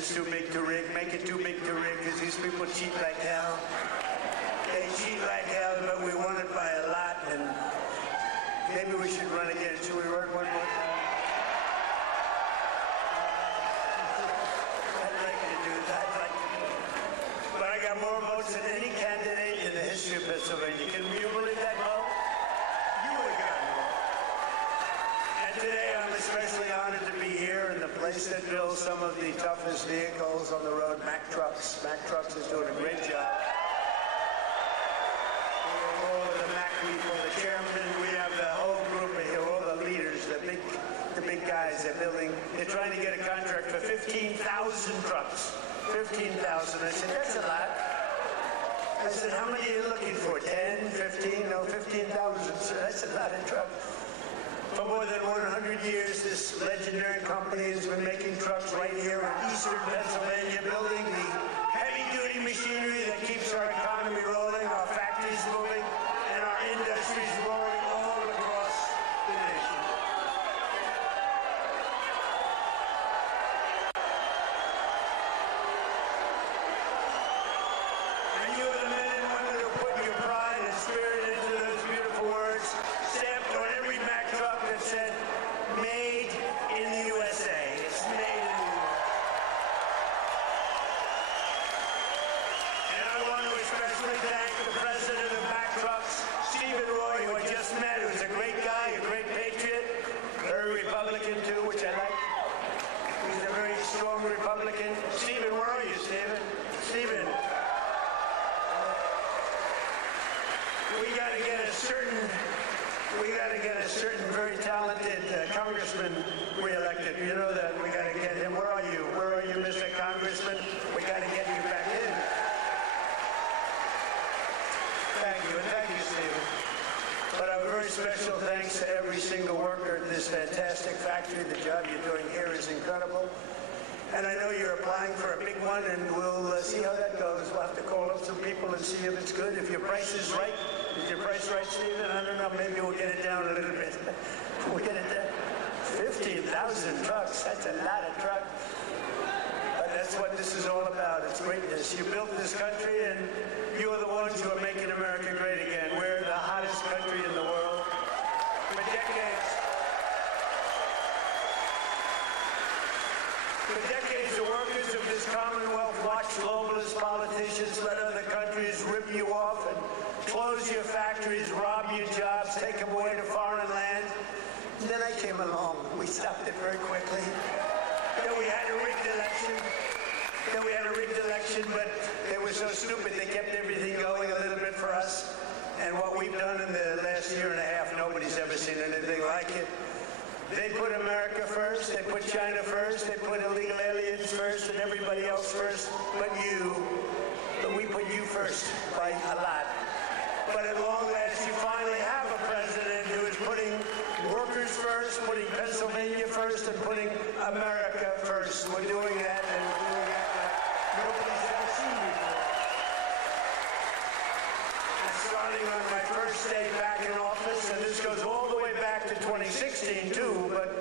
it's too big to rig. Make it too big to rig, because these people cheat like hell. They cheat like hell, but we won it by a lot, and maybe we should run again. Should we run one more time? I'd like to do that. But I got more votes than any candidate in the history of Pennsylvania. Can you believe that vote? You would have gotten more. And today I'm especially honored to be here in the place that builds some of the toughest vehicles on the road, Mack Trucks. Mack Trucks is doing a great job. The Mack people, the chairman, we have the whole group of here, all the leaders, the big guys. They're trying to get a contract for 15,000 trucks. 15,000. I said, that's a lot. I said, how many are you looking for? 10, 15? No, 15,000. So that's a lot of trucks. For more than 100 years, this legendary company has been making trucks right here in eastern Pennsylvania, building the heavy-duty machinery that keeps our economy rolling, our factories moving, and our industries roaring all across the nation. And you are the men and women who put your pride and spirit into those beautiful words, stamped on every Mack truck that said, made in the USA. It's made in the USA. And I want to especially thank the president of Mack Trucks, Stephen Roy, who I just met, who's a great guy, a great patriot, very Republican too, which I like. He's a very strong Republican. Stephen, where are you, Stephen? Stephen. We got to get a certain very talented congressman reelected. You know that. We got to get him. Where are you? Where are you, Mr. Congressman? We got to get you back in. Thank you, and thank you, Stephen. But a very special thanks to every single worker at this fantastic factory. The job you're doing here is incredible. And I know you're applying for a big one, and we'll see how that goes. We'll have to call up some people and see if it's good. If your price is right. Is your price right, Stephen? I don't know. Maybe we'll get it down a little bit. We'll get it down. 15,000 trucks. That's a lot of trucks. But that's what this is all about. It's greatness. You built this country, and you are the ones who are making America great again. We're the hottest country in the world. For decades. For decades, the workers of this Commonwealth watched globalist politicians let other countries rip you off and close your factories, rob your jobs, take them away to foreign land. And then I came along. We stopped it very quickly. Then we had a rigged election. But they were so stupid they kept everything going a little bit for us. And what we've done in the last year and a half, nobody's ever seen anything like it. They put America first, they put China first, they put illegal aliens first, and everybody else first, but we put you first by a lot. But at long last, you finally have a president who is putting workers first, putting Pennsylvania first, and putting America first. We're doing that, and we're doing that like nobody's ever seen before. And starting on my first day back in office, and this goes all the way back to 2016 too, but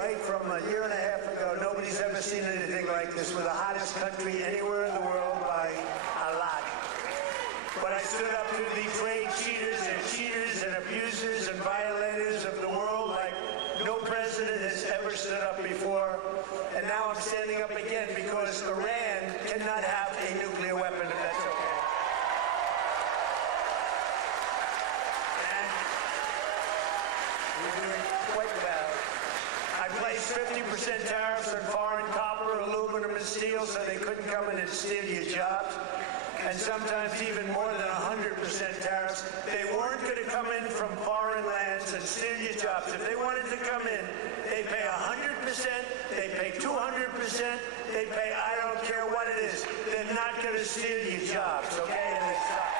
right from a year and a half ago, nobody's ever seen anything like this. We're the hottest country anywhere in the world by a lot. But I stood up to the trade cheaters and abusers and violators of the world like no president has ever stood up before. And now I'm standing up again because Iran cannot have a nuclear weapon if that's okay. And we're doing quite well. I placed 50% tariffs on foreign copper, aluminum, and steel so they couldn't come in and steal your jobs. And sometimes even more than 100% tariffs. They weren't going to come in from foreign lands and steal your jobs. If they wanted to come in, they pay 100%, they pay 200%, they pay I don't care what it is. They're not going to steal your jobs, okay? And they stop.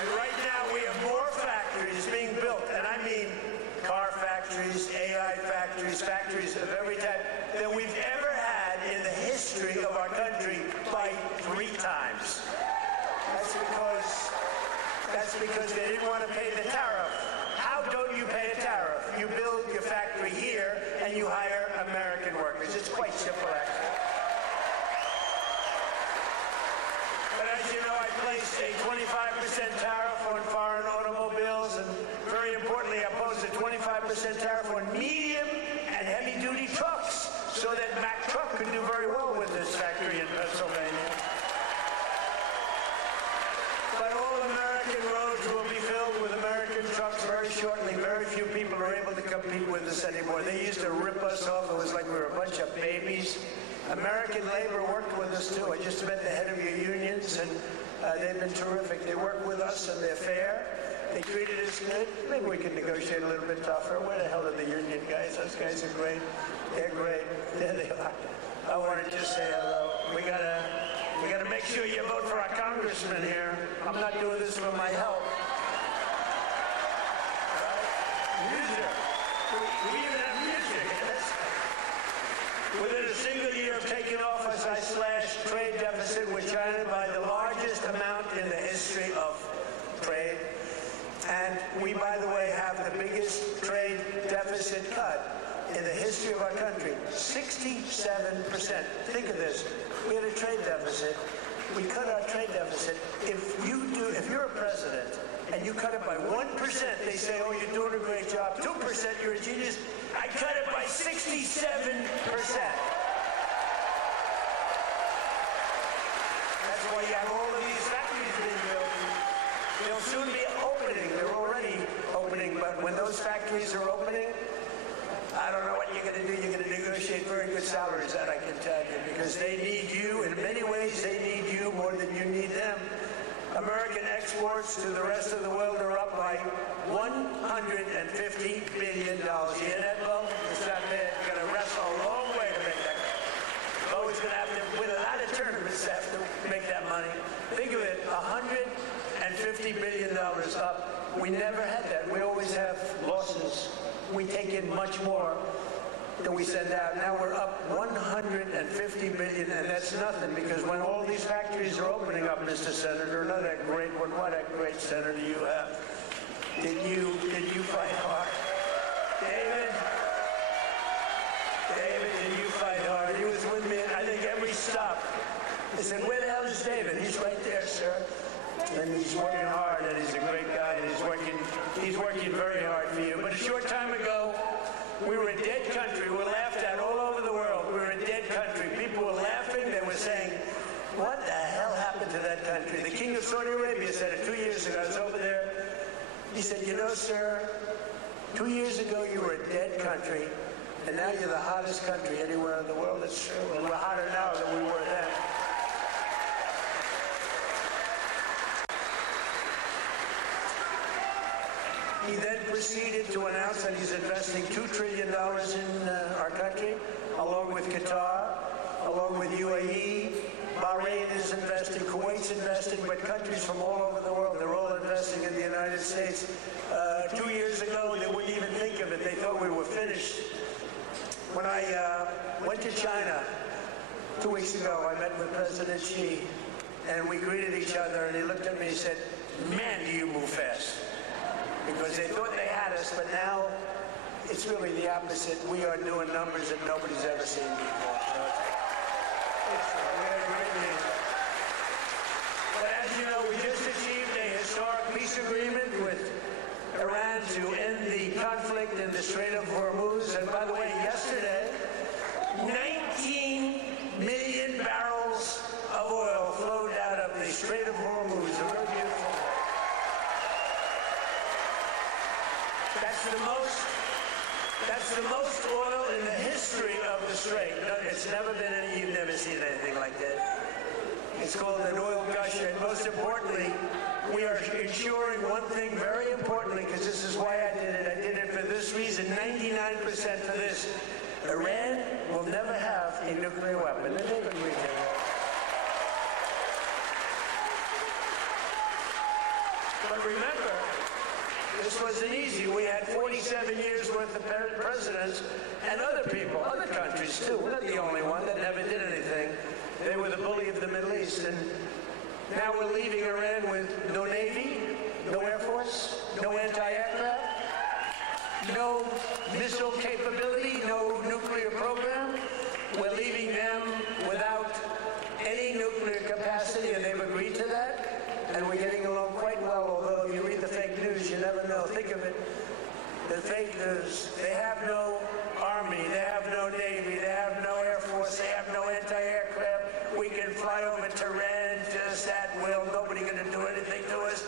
And right now we have more factories being built, and I mean car factories, AI factories, factories of every type that we've ever had in the history of our country by 3 times. That's because they didn't want to pay the tariff. How don't you pay a tariff. You build your factory here, and you hire American workers. It's quite simple, actually. But as you know, I placed a 25% tariff on foreign automobiles, and very importantly, I posed a 25% tariff on medium and heavy-duty trucks, so that Mack Truck could do very well with this factory in Pennsylvania. But all American roads will be filled with American trucks very shortly. Very few people are able to compete with us anymore. They used to rip us off. It was like we were a bunch of babies. American labor worked with us, too. I just met the head of your unions, and they've been terrific. They work with us, and they're fair. They treated us good. Maybe we can negotiate a little bit tougher. Where the hell are the union guys? Those guys are great. They're great. There they are. I want to just say hello. We gotta make sure you vote for our congressman here. I'm not doing this for my help. Music. We even have music. Within a single year of taking office, I slashed trade deficit with China by the largest amount in the history of trade. And we, by the way, have the biggest trade deficit cut in the history of our country, 67%. Think of this. We had a trade deficit. We cut our trade deficit. If you're a president and you cut it by 1%, they say, oh, you're doing a great job. 2%, you're a genius. I cut it by 67%. That's why you have all of these factories being built. They'll soon be opening. They're already opening, but when those factories are opening, I don't know what you're going to do. You're going to negotiate very good salaries, that I can tell you, because they need you. In many ways, they need you more than you need them. American exports to the rest of the world are up by $150 billion. You hear that, Bo? It's not bad. You're going to wrestle a long way to make that. Bo's going to have to win a lot of tournaments to make that money. Think of it, $150 billion up. We never had that. We always have losses. We take in much more than we send out. Now we're up $150 billion, and that's nothing, because when all these factories are opening up, Mr. Senator, what a great senator you have. Did you fight hard? David, did you fight hard? He was with me, I think, every stop. I said, where the hell is David? He's right there, sir. And he's working hard, and he's a great guy, and he's working very hard for you. But a short time ago, we were a dead country. We were laughed at all over the world. We were a dead country. People were laughing. They were saying, what the hell happened to that country? The King of Saudi Arabia said it 2 years ago. I was over there. He said, you know, sir, 2 years ago you were a dead country, and now you're the hottest country anywhere in the world. It's true. And we're hotter now than we were then. He then proceeded to announce that he's investing $2 trillion in our country, along with Qatar, along with UAE. Bahrain is investing, Kuwait's investing, but countries from all over the world, they're all investing in the United States. 2 years ago, they wouldn't even think of it. They thought we were finished. When I went to China 2 weeks ago, I met with President Xi, and we greeted each other, and he looked at me and said, man, do you move fast. Because they thought they had us, but now it's really the opposite. We are doing numbers that nobody's ever seen before. We're a great nation. But as you know, we just achieved a historic peace agreement with Iran to end the conflict in the Strait of Hormuz. And by the way, yesterday, 19 million barrels of oil flowed out of the Strait of Hormuz. A very beautiful. That's the most oil in the history of the strait. It's never been any, you've never seen anything like that. It's called an oil gusher. And most importantly, we are ensuring one thing very importantly, because this is why I did it. I did it for this reason, 99% for this. Iran will never have a nuclear weapon. And they agree to it. But remember, this wasn't easy. We had 47 years worth of presidents and other people, other countries too. We're not the only one that never did anything. They were the bully of the Middle East. And now we're leaving Iran with no Navy, no Air Force, no anti-aircraft, we're getting along quite well, although if you read the fake news, you never know. Think of it. The fake news, they have no Army, they have no Navy, they have no Air Force, they have no anti-aircraft. We can fly over Tehran just at will. Nobody going to do anything to us.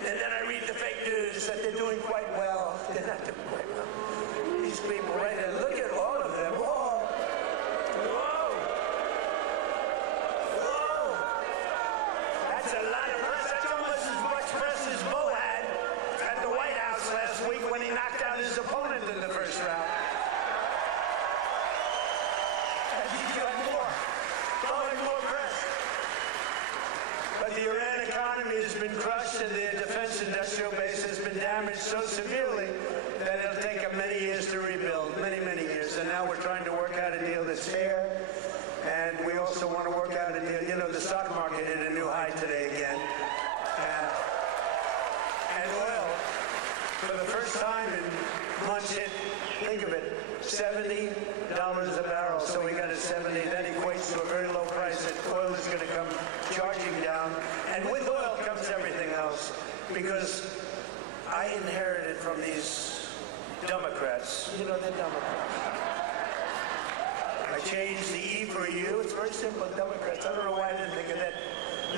And then I read the fake news that they're doing quite well. They're not doing quite well. These people right there, look at all of them. Whoa! Whoa! Whoa! That's a lot of press. That's almost as much press as Bo had at the White House last week when he knocked out his opponent in the first round. He's got more. More press. But the Iran economy has been crushed and their defense industrial base has been damaged so severely that it'll take them many years to rebuild, many, many years. And now we're trying to work out a deal that's fair. And we also want to work out a deal. You know, the stock market hit a new high today again. And oil, for the first time in months, hit, think of it, $70 a barrel. So we got at 70. That equates to a very low price that oil is going to come charging down. And with oil comes everything else. Because I inherited from these Democrats. You know, they're Democrats. I changed the E for U. It's very simple, Democrats. I don't know why I didn't think of that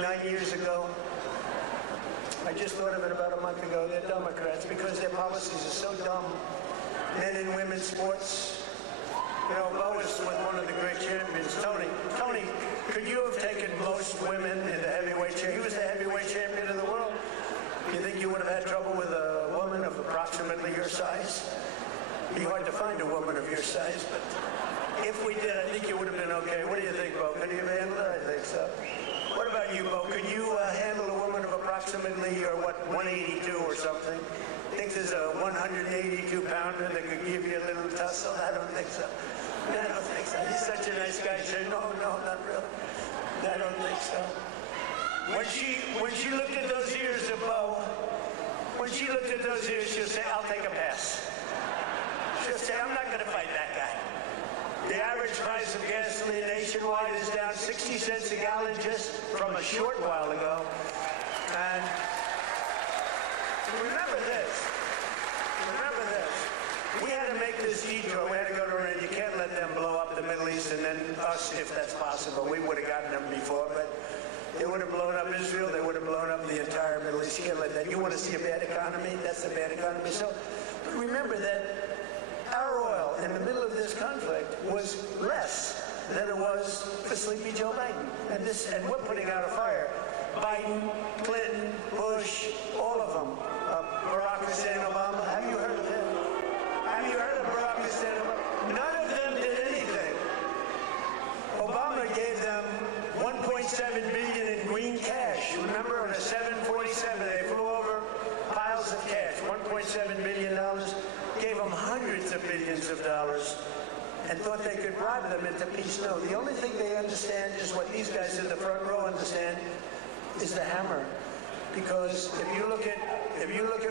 9 years ago. I just thought of it about a month ago. They're Democrats because their policies are so dumb. Men and women's sports. You know, Lotus was one of the great champions. Tony, could you have taken most women in the heavyweight championship? He was the heavyweight champion of the world. You think you would have had trouble with a woman of approximately your size? It'd be hard to find a woman of your size, but if we did, I think you would have been okay. What do you think, Bo? Could you have handled it? I think so. What about you, Bo? Could you handle a woman of approximately, or what, 182 or something? Think there's a 182-pounder that could give you a little tussle? I don't think so. I don't think so. He's such a nice guy. He said, no, not really. I don't think so. When she looked at those ears of Bo, when she looked at those ears, she'll say, I'll take a pass. She'll say, I'm not going to fight that guy. The average price of gasoline nationwide is down 60 cents a gallon just from a short while ago. And remember this. We had to make this detour. We had to go to Iran. You can't let them blow up the Middle East and then us, if that's possible. We would have gotten them before, but they would have blown up Israel. They would have blown up the entire Middle East. You can't let that. You want to see a bad economy? That's a bad economy. So remember that our oil in the middle of this conflict was less than it was for Sleepy Joe Biden. And we're putting out a fire. Biden, Clinton, Bush, all of them. Barack Hussein Obama. Have you heard of him? Have you heard of Barack Hussein Obama? None of them did anything. Obama gave them $1.7 billion in green cash. Remember, on a 747, they flew over piles of cash. $1.7 billion. Gave them hundreds of billions of dollars and thought they could bribe them into peace. No, the only thing they understand is what these guys in the front row understand is the hammer. Because if you look at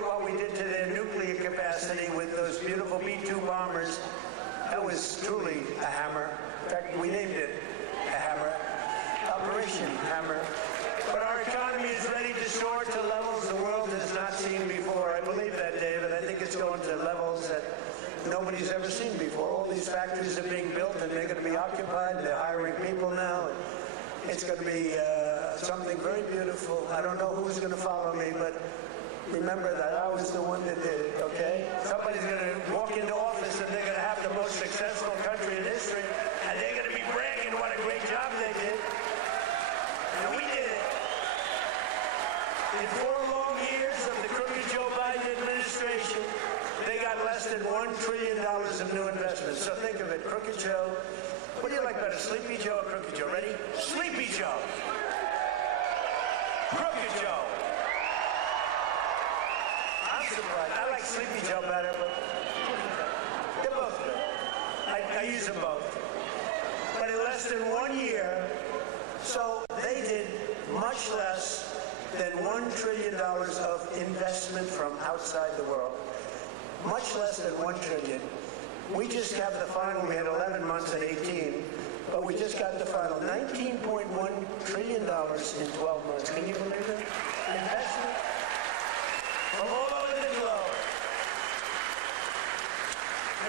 what we did to their nuclear capacity with those beautiful B-2 bombers, that was truly a hammer. In fact, we named it a hammer, Operation Hammer. But our economy is ready to soar to levels the world has not seen before. I believe that, David. I think it's going to levels that nobody's ever seen before. All these factories are being built and they're going to be occupied. They're hiring people now. It's going to be something very beautiful. I don't know who's going to follow me, but remember that I was the one that did it, okay? Somebody's going to walk into office and they're going to have the most successful country in history, and they're going to be bragging what a great job they did. And we did it. In 4 long years of the crooked Joe Biden administration, they got less than $1 trillion of new investments. So think of it, Crooked Joe. What do you like better, Sleepy Joe or Crooked Joe? Ready? Sleepy Joe. Crooked Joe. I'm surprised. I like Sleepy Joe better, but they're both good. I use them both. But in less than 1 year, so they did much less than $1 trillion of investment from outside the world. Much less than $1 trillion. We just have the final. We had 11 months and 18, but we just got the final. $19.1 trillion in 12 months. Can you believe it? investment from all over the globe.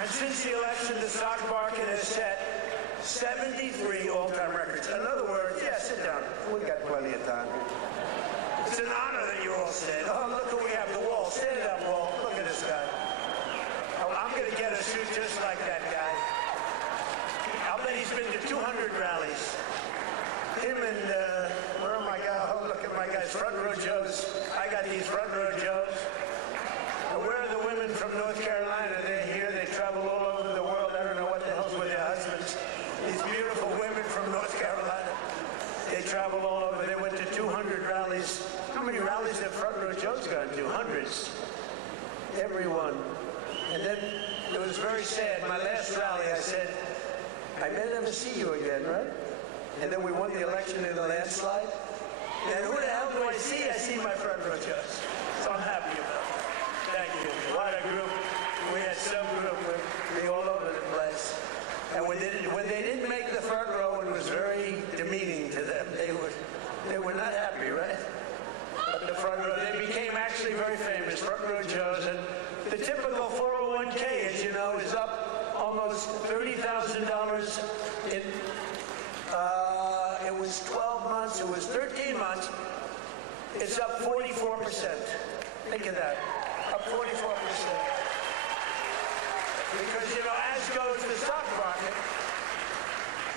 And since the election, the stock market has set 73 all-time records. In other words, yeah, sit down. We got plenty of time. It's an honor that you all stand. Oh, look who we have, the Wall. Stand up, Wall. Look at this guy. Oh, I'm going to get a suit just like that guy. I'll bet he's been to 200 rallies. Him and, where are my guys? Oh, look at my guys, front row Joes. I got these front row Joes. And where are the women from North Carolina? They're here. They travel all over the world. I don't know what the hell's with their husbands. These beautiful women from North Carolina. They travel all over. They went to 200 rallies. How many rallies have front row Joe's gone to? Hundreds. Everyone. And then it was very sad. My last rally, I said, I may never see you again, right? And then we won the election in a landslide. And who the hell do I see? I see my front row Joes. So I'm happy about it. Thank you. What a group. We had some group with me all over the place. And when they didn't make the front row, it was very demeaning to them. They were not happy, right? But the front row, they became actually very famous, front row Joes. And the typical 401k, as you know, is up almost $30,000 in, it was 12 months, it was 13 months. It's up 44%. Think of that, up 44%. Because, you know, as goes the stock market,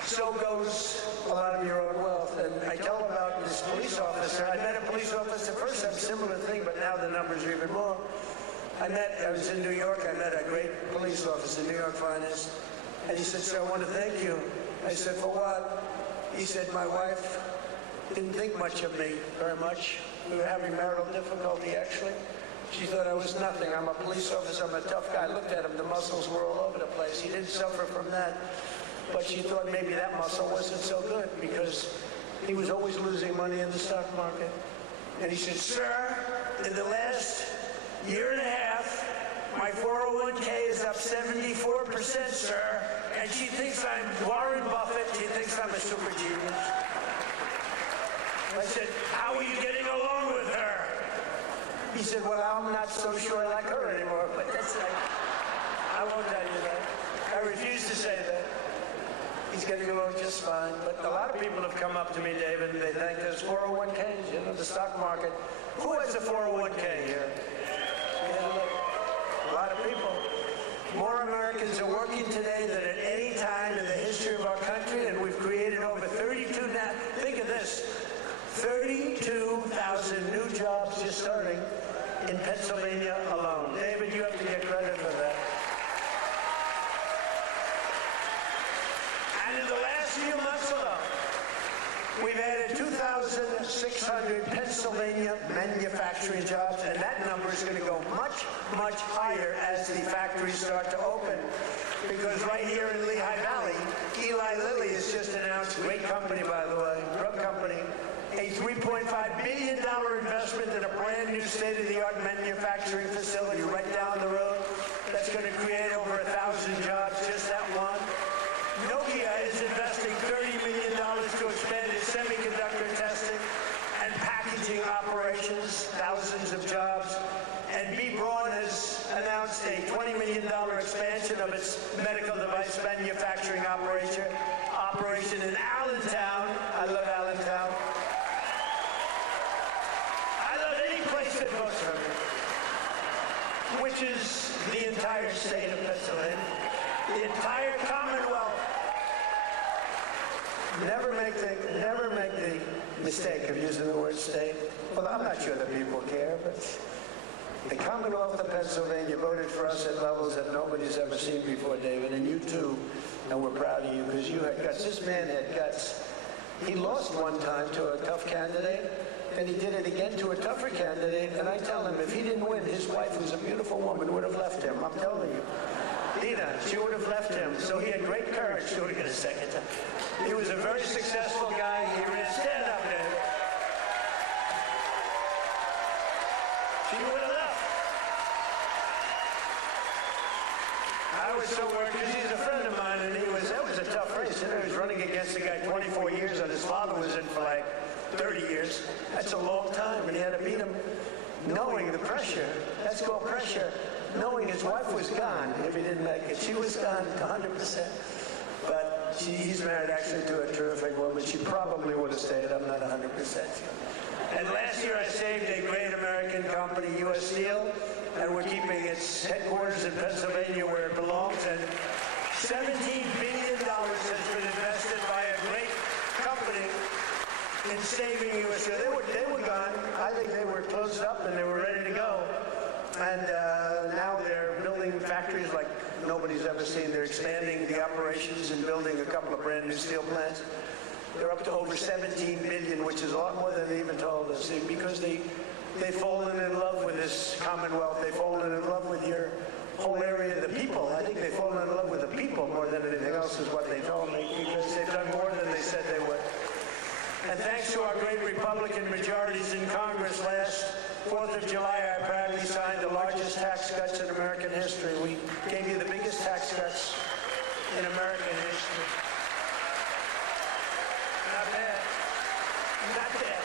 so goes a lot of your own wealth. And I tell about this police officer. I met a police officer first time, similar thing, but now the numbers are even more. I was in New York. I met a great police officer, New York finest. And he said, sir, I want to thank you. I said, for what? He said, my wife didn't think much of me very much. We were having marital difficulty, actually. She thought I was nothing. I'm a police officer. I'm a tough guy. I looked at him. The muscles were all over the place. He didn't suffer from that. But she thought maybe that muscle wasn't so good because he was always losing money in the stock market. And he said, sir, in the last year and a half, my 401k is up 74%, sir. And she thinks I'm Warren Buffett. She thinks I'm a super genius. I said, how are you getting along with her? He said, well, I'm not so sure I like her anymore. But that's like, I won't tell you that. I refuse to say that. He's getting along just fine. But a lot of people have come up to me, David, and they thank us 401ks, you know, the stock market. Who has a 401k here? A lot of people. More Americans are working today than at any time in the history of our country, and we've created over 32 now. Think of this, 32,000 new jobs just starting in Pennsylvania alone. David, you have to get credit for that. And in the last few months alone, we've added 2,600 Pennsylvania manufacturing jobs, and that number is going to go much, much higher as the factories start to open. Because right here in Lehigh Valley, Eli Lilly has just announced, great company by the way, drug company, a $3.5 billion investment in a brand new state-of-the-art manufacturing facility right down the road. That's going to create over 1,000 jobs, just that one. Nokia is investing $30 million to expand its semiconductor testing and packaging operations, thousands of jobs. And B. Braun has announced a $20 million expansion of its medical device manufacturing operation in Allentown. I love Allentown. I love any place that goes from it, which is the entire state of Pennsylvania, the entire Commonwealth. Never make the mistake of using the word state. Well, I'm not sure that people care, but the Commonwealth of Pennsylvania voted for us at levels that nobody's ever seen before, David, and you too, and we're proud of you because you had guts. This man had guts. He lost one time to a tough candidate, and he did it again to a tougher candidate, and I tell him if he didn't win, his wife, who's a beautiful woman, would have left him. I'm telling you. Nina, she would have left him, so he had great courage to get a second time. He was a very successful guy. He ran, stand up there. She would have left. I was so worried because he's a friend of mine, and that was a tough race. You know, he was running against a guy 24 years, and his father was in for like 30 years. That's a long time, and he had to beat him knowing the pressure. That's called pressure. Knowing his wife was gone if he didn't make it. She was gone 100%. But he's married actually to a terrific woman. She probably would have stayed. I'm not 100% sure. And last year I saved a great American company, U.S. Steel, and we're keeping its headquarters in Pennsylvania where it belongs. And $17 billion has been invested by a great company in saving U.S. Steel. They were gone. I think they were closed up and they were ready to go. And now they're building factories like nobody's ever seen. They're expanding the operations and building a couple of brand new steel plants. They're up to over $17 billion, which is a lot more than they even told us, because they've fallen in love with this Commonwealth. They've fallen in love with your whole area, the people. I think they've fallen in love with the people more than anything else is what they told me, because they've done more than they said they would. And thanks to our great Republican majorities in Congress last 4th of July, I proudly signed the largest tax cuts in American history. We gave you the biggest tax cuts in American history. Not bad. Not bad.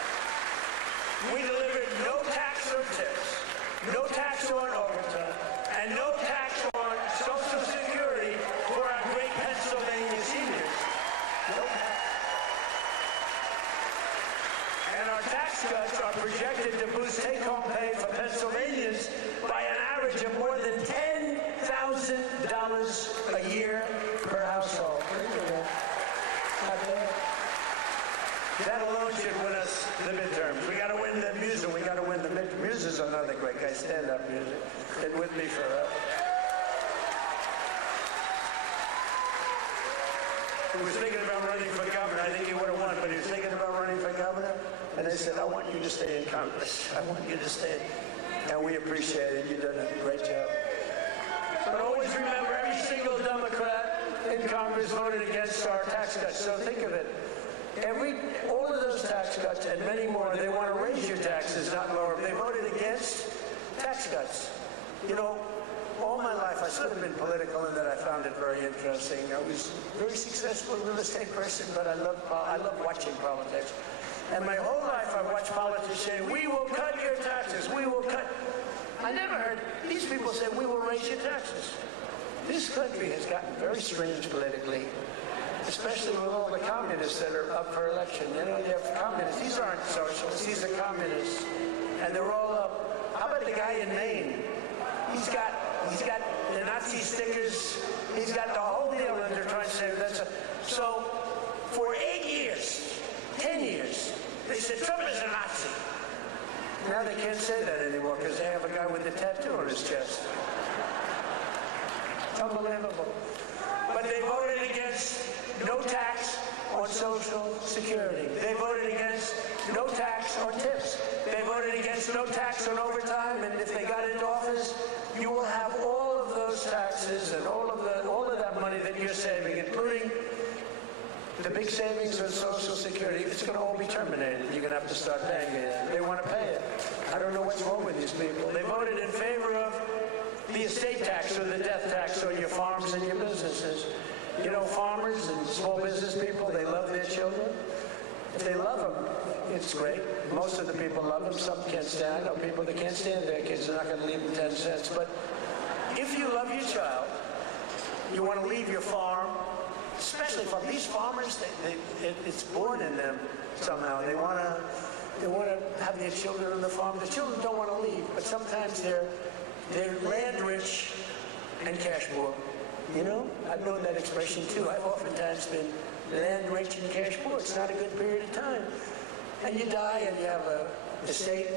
We delivered no tax on tips, no tax on overtime, and no tax on Social Security for our great Pennsylvania seniors. No tax. And our tax cuts are projected to boost take-home pay for Pennsylvanians by an average of more than $10,000 a year per household. That alone should win us the midterms. We got to win the Muse, and we got to win the midterms. Muse is another great guy, stand-up music. Been with me for He was thinking about running for governor. I think he would have won, but he was thinking about running for governor. And they said, I want you to stay in Congress. I want you to stay. And we appreciate it. You've done a great job. But always remember, every single Democrat in Congress voted against our tax cuts. So think of it. All of those tax cuts and many more, they want to raise your taxes, not lower them. They voted against tax cuts. You know, all my life, I should have been political in that I found it very interesting. I was a very successful real estate person, but I love watching politics. And my whole life I watched politicians say, we will cut your taxes, we will cut. I never heard these people say, we will raise your taxes. This country has gotten very strange politically, especially with all the communists that are up for election. You know, you have communists. These aren't socialists, these are communists. And they're all up. How about the guy in Maine? He's got the Nazi stickers. He's got the whole deal, and they're trying to say so for 8 years, 10 years, they said Trump is a Nazi. Now they can't say that anymore because they have a guy with a tattoo on his chest. Unbelievable. But they voted against no tax on Social Security. They voted against no tax on tips. They voted against no tax on overtime, and if they got into office, you will have all of those taxes and all of that money that you're saving, including the big savings on Social Security. It's going to all be terminated. You're going to have to start paying it. They want to pay it. I don't know what's wrong with these people. They voted in favor of the estate tax or the death tax on your farms and your businesses. You know, farmers and small business people, they love their children. If they love them, it's great. Most of the people love them. Some can't stand. I know people that can't stand their kids are not going to leave them 10 cents. But if you love your child, you want to leave your farm, especially from these farmers, it's born in them somehow. They want to have their children on the farm. The children don't want to leave, but sometimes they're land rich and cash poor. You know, I've known that expression too. I've oftentimes been land rich and cash poor. It's not a good period of time. And you die and you have an estate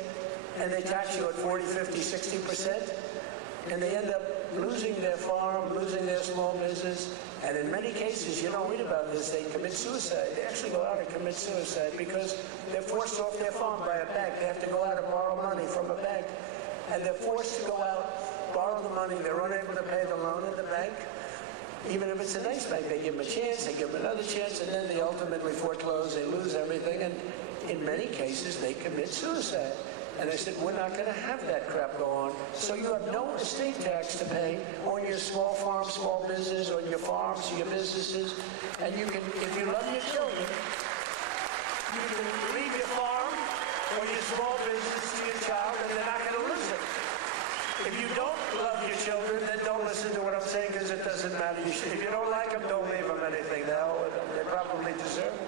and they tax you at 40, 50, 60%. And they end up losing their farm, losing their small business. And in many cases, you don't read about this, they commit suicide. They actually go out and commit suicide because they're forced off their farm by a bank. They have to go out and borrow money from a bank. And they're forced to go out, borrow the money. They're unable to pay the loan at the bank. Even if it's a nice bank, they give them a chance, they give them another chance, and then they ultimately foreclose, they lose everything, and in many cases, they commit suicide. And I said, we're not going to have that crap go on. So you have no estate tax to pay on your small farm, small business, on your farms, your businesses, and you can, if you love your children, you can leave your farm small business to your child, and they're not going to listen. If you don't love your children, then don't listen to what I'm saying, because it doesn't matter. If you don't like them, don't leave them anything. The hell with them. They probably deserve it.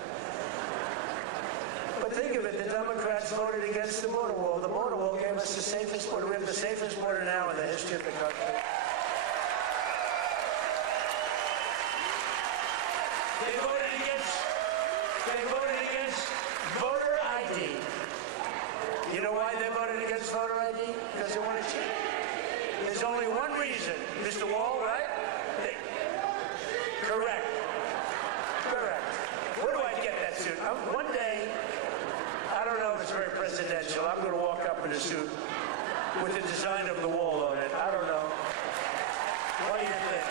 But think of it, the Democrats voted against the border wall. The border wall gave us the safest border. We have the safest border now in the history of the country. They voted against voter ID. You know why they voted against voter ID? Because they want to cheat. There's only one reason, Mr. Wall, right? Correct. Where do I get that suit? One day, I don't know if it's very presidential. I'm going to walk up in a suit with the design of the wall on it. I don't know. What do you think?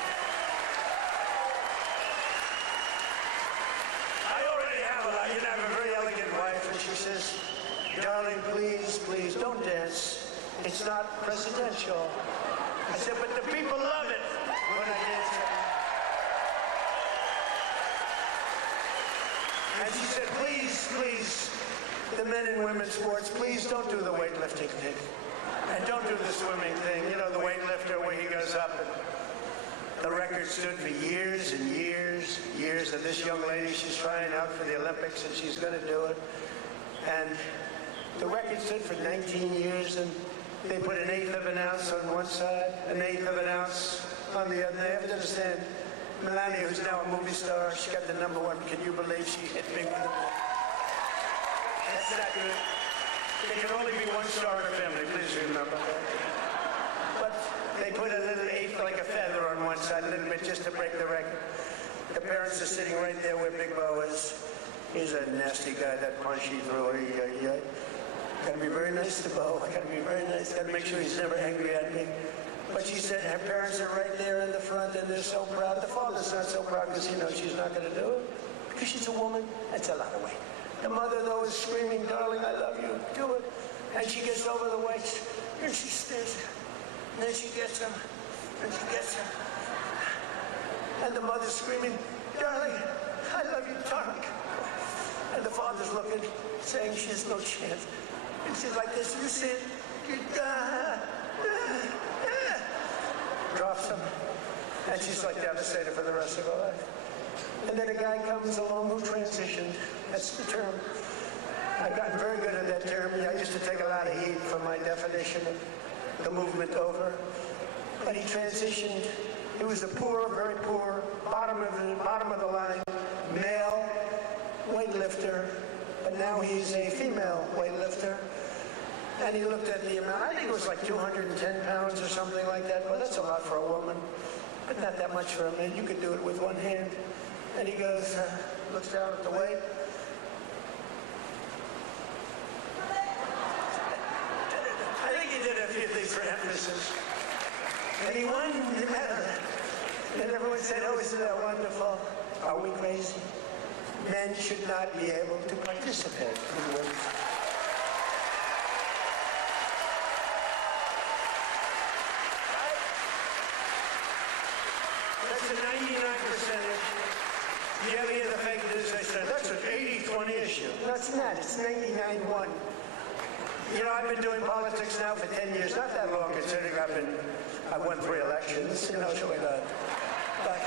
I already have a very elegant wife, and she says, darling, please, don't dance. It's not presidential. I said, but the people love it when I dance. And she said, please, the men and women's sports, please don't do the weightlifting thing. And don't do the swimming thing. You know, the weightlifter where he goes up. And the record stood for years and years. And this young lady, she's trying out for the Olympics, and she's going to do it. And the record stood for 19 years, and they put an eighth of an ounce on one side, an eighth of an ounce on the other. They have to understand, Melania, who's now a movie star, she got the #1. Can you believe she hit me with it? That's not good. There can only be one star in a family, please remember that. But they put a little eighth like a feather on one side, a little bit just to break the record. The parents are sitting right there where Big Bo is. He's a nasty guy, that punch he threw. Gotta be very nice to Bo. I gotta be very nice. Gotta make sure he's never angry at me. But she said her parents are right there in the front, and they're so proud. The father's not so proud because he knows she's not gonna do it. Because she's a woman. That's a lot of weight. The mother, though, is screaming, darling, I love you. Do it. And she gets over the weights, and she stays. And then she gets him, and she gets him. And the mother's screaming, darling, I love you, darling. And the father's looking, saying she has no chance. And she's like this, you see it? Drops him. And she's like devastated for the rest of her life. And then a guy comes along who transitioned. That's the term. I've gotten very good at that term. I used to take a lot of heat for my definition of the movement over. But he transitioned. He was a poor, very poor, bottom of the line, male weightlifter. But now he's a female weightlifter. And he looked at the amount. I think it was like 210 pounds or something like that. Well, that's a lot for a woman, but not that much for a man. You could do it with one hand. And he goes, looks down at the weight. I think he did a few things for emphasis. And he won the medal. And everyone said, oh, isn't that wonderful? Are we crazy? Men should not be able to participate in women's. That's a 99%. You ever hear the fake news? They say, that's an 80-20 issue. No, it's not. It's 99-1. You know, I've been doing politics now for 10 years. Not that long, considering I've won 3 elections. You know, so but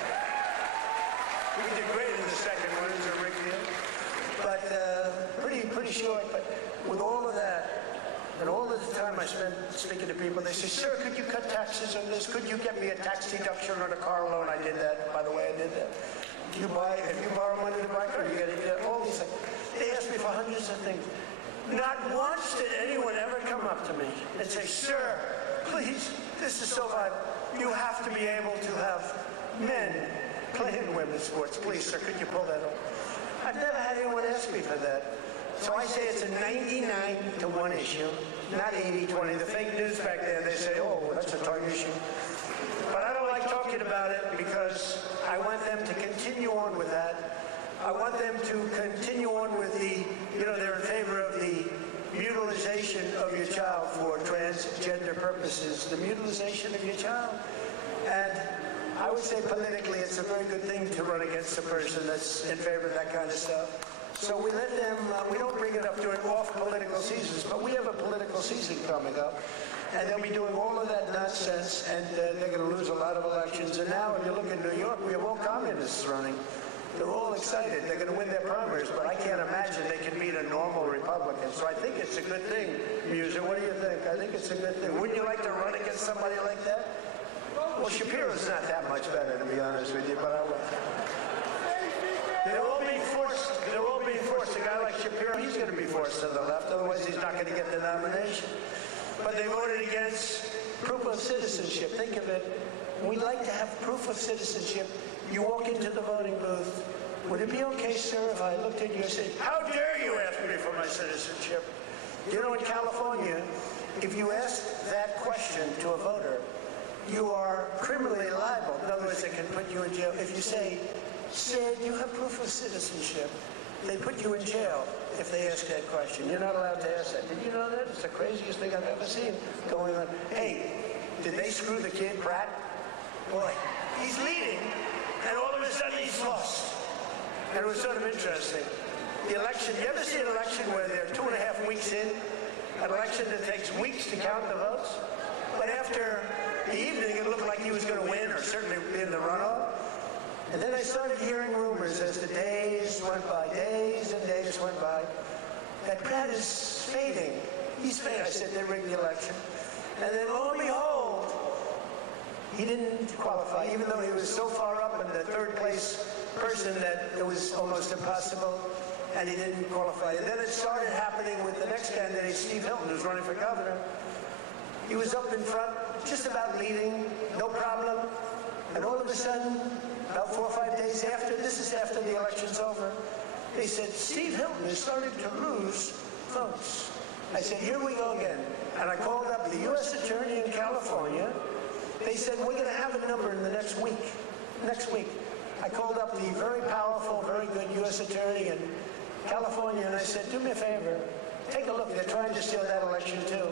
we did great in the second one. It was a big deal. But pretty short. But with all of that, and all of the time I spent speaking to people, they say, sir, could you cut taxes on this? Could you get me a tax deduction on a car loan? I did that. By the way, I did that. If you borrow money to buy a car, you get it. All these things. They asked me for hundreds of things. Not once did anyone ever come up to me and say, sir, please, this is so vital. You have to be able to have men play in women's sports. Please, sir, could you pull that off? I've never had anyone ask me for that. So I say it's a 99-1 issue, not 80-20. The fake news back there, they say, oh, that's a tough issue. But I don't like talking about it because I want them to continue on with that. I want them to continue on with the, they're in favor of the mutilization of your child for transgender purposes, the mutilization of your child. And I would say politically it's a very good thing to run against a person that's in favor of that kind of stuff. So we let them, we don't bring it up during off-political seasons, but we have a political season coming up, and they'll be doing all of that nonsense, and they're going to lose a lot of elections. And now, if you look at New York, we have all communists running. They're all excited. They're going to win their primaries, but I can't imagine they can beat a normal Republican. So I think it's a good thing, Muser. What do you think? I think it's a good thing. Wouldn't you like to run against somebody like that? Well, Shapiro's not that much better, to be honest with you, but I will. They're all being forced. They're all being forced. A guy like Shapiro, he's going to be forced to the left. Otherwise, he's not going to get the nomination. But they voted against proof of citizenship. Think of it. We'd like to have proof of citizenship. You walk into the voting booth. Would it be okay, sir, if I looked at you and said, how dare you ask me for my citizenship? You know, in California, if you ask that question to a voter, you are criminally liable. In other words, they can put you in jail. If you say, sir, do you have proof of citizenship? They put you in jail if they ask that question. You're not allowed to ask that. Did you know that? It's the craziest thing I've ever seen going on. Hey, did they screw the kid, Pratt? Boy, he's leading, and all of a sudden he's lost. And it was sort of interesting. The election, you ever see an election where they're 2.5 weeks in? An election that takes weeks to count the votes? But after the evening, it looked like he was going to win, or certainly be in the runoff. And then I started hearing rumors as the days went by, days and days went by, that Pratt is fading. He's fading. I said, they rigged the election. And then lo and behold, he didn't qualify, even though he was so far up in the third place person that it was almost impossible, and he didn't qualify. And then it started happening with the next candidate, Steve Hilton, who's running for governor. He was up in front, just about leading, no problem. And all of a sudden, about 4 or 5 days after, this is after the election's over, they said, Steve Hilton is starting to lose votes. I said, here we go again. And I called up the U.S. Attorney in California. They said, we're going to have a number in the next week. Next week. I called up the very powerful, very good U.S. Attorney in California, and I said, do me a favor. Take a look. They're trying to steal that election, too.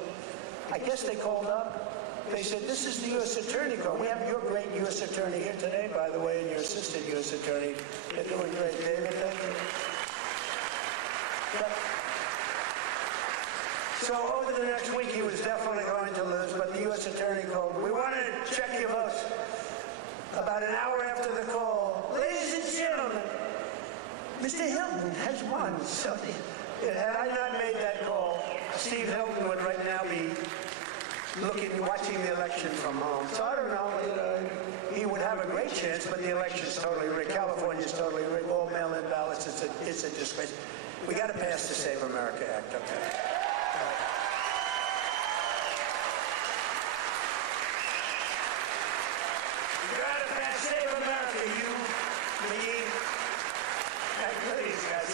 I guess they called up. They said, this is the U.S. Attorney call. We have your great U.S. Attorney here today, by the way, and your assistant U.S. Attorney. They're doing great. David, thank you. But, so over the next week, he was definitely going to lose, but the U.S. Attorney called. We want to check your votes. About an hour after the call, ladies and gentlemen, Mr. Hilton has won. So had I not made that call, Steve Hilton would right now be watching the election from home. So I don't know. He would have a great chance, but the election's totally rigged. California's totally rigged. All mail-in ballots. It's a disgrace. We got to pass the Save America Act. Okay. You got to pass Save America. You, me, these guys.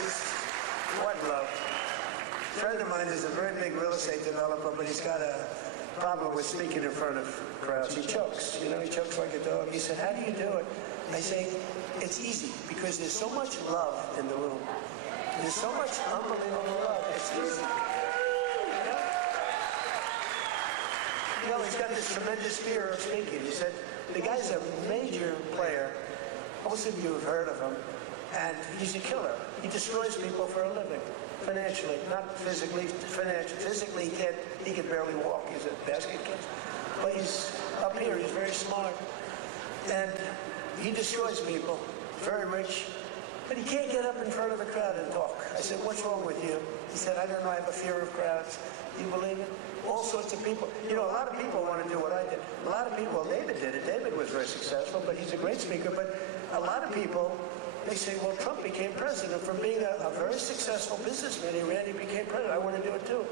What love. A friend of mine is a very big real estate developer, but he's got a problem with speaking in front of crowds. He chokes, he chokes like a dog. He said, how do you do it? I say, it's easy, because there's so much love in the room. There's so much unbelievable love. It's easy. He's got this tremendous fear of speaking. He said, the guy's a major player. Most of you have heard of him. And he's a killer. He destroys people for a living. Financially, not physically. Financially, physically, he can barely walk. He's a basket kid. But he's up here. He's very smart. And he destroys people. Very rich. But he can't get up in front of the crowd and talk. I said, what's wrong with you? He said, I don't know. I have a fear of crowds. Do you believe it? All sorts of people. A lot of people want to do what I did. A lot of people, David did it. David was very successful, but he's a great speaker. But a lot of people, they say, well, Trump became president from being a very successful businessman. He became president. I want to do it too.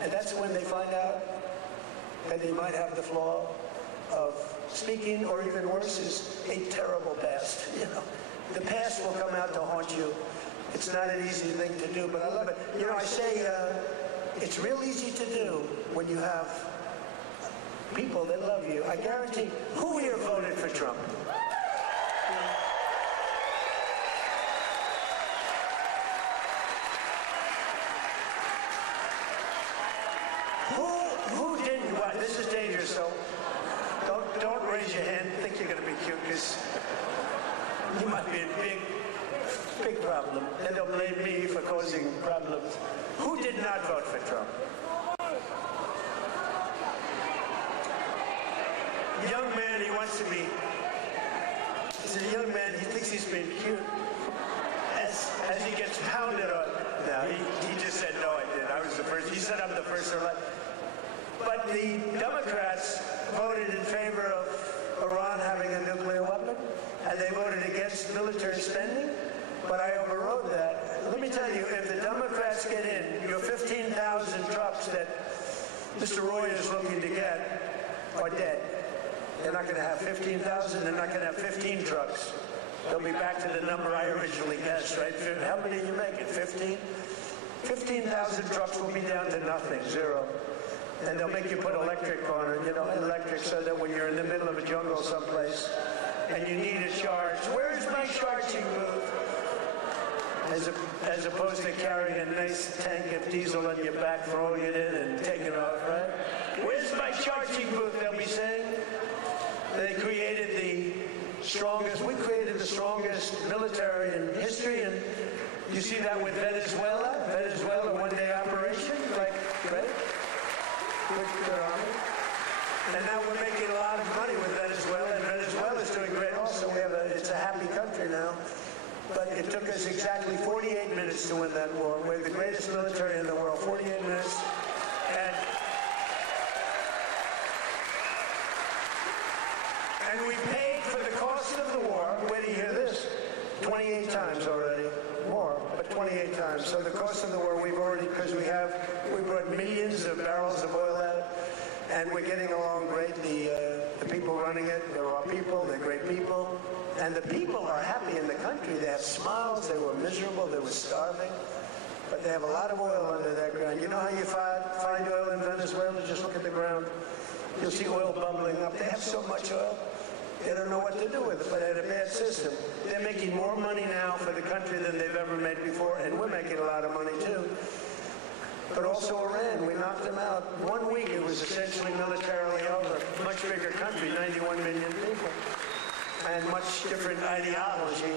And that's when they find out that they might have the flaw of speaking, or even worse, is a terrible past. The past will come out to haunt you. It's not an easy thing to do, but I love it. I say it's real easy to do when you have people that love you. I guarantee, who here voted for Trump? Who didn't? What? This is dangerous, so don't raise your hand. Think you're going to be cute, because you might be a big big problem. And they'll blame me for causing problems. Who did not vote for Trump? Young man, he wants to be. He's a young man, he thinks he's being cute. As he gets pounded on. No, he just said, no, I did. I was the first. He said I'm the first to elect. But the Democrats voted in favor of Iran having a nuclear weapon, and they voted against military spending, but I overrode that. Let me tell you, if the Democrats get in, your 15,000 trucks that Mr. Roy is looking to get are dead. They're not going to have 15,000, they're not going to have 15 trucks. They'll be back to the number I originally guessed, right? How many are you making, 15? 15,000 trucks will be down to nothing, zero. And they'll make you put electric on it, electric, so that when you're in the middle of a jungle someplace and you need a charge, where's my charging booth? As opposed to carrying a nice tank of diesel on your back, throwing it in and taking off, right? Where's my charging booth, they'll be saying. They created we created the strongest military in history, and you see that with Venezuela, one-day operation, like, right? And now we're making a lot of money with Venezuela, and Venezuela's doing great also. It's a happy country now. But it took us exactly 48 minutes to win that war. We're the greatest military in the world, 48 minutes. And we paid for the cost of the war, wait till you hear this, 28 times already. More, but 28 times. So the cost of the war, we've already, because we brought millions of barrels of oil out, and we're getting along great. The people running it, they're our people, they're great people, and the people are happy in the country. They have smiles, they were miserable, they were starving, but they have a lot of oil under that ground. You know how you find oil in Venezuela? Just look at the ground. You'll see oil bubbling up. They have so much oil. They don't know what to do with it, but they had a bad system. They're making more money now for the country than they've ever made before, and we're making a lot of money too. But also Iran, we knocked them out. 1 week it was essentially militarily over. Much bigger country, 91 million people. And much different ideology.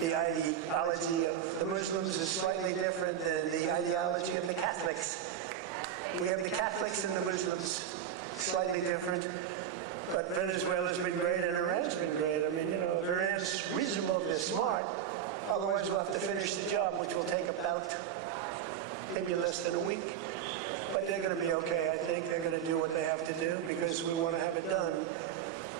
The ideology of the Muslims is slightly different than the ideology of the Catholics. We have the Catholics and the Muslims, slightly different. But Venezuela's been great, and Iran's been great. I mean, if Iran's reasonable, if they're smart, otherwise we'll have to finish the job, which will take about maybe less than a week. But they're going to be okay, I think. They're going to do what they have to do because we want to have it done.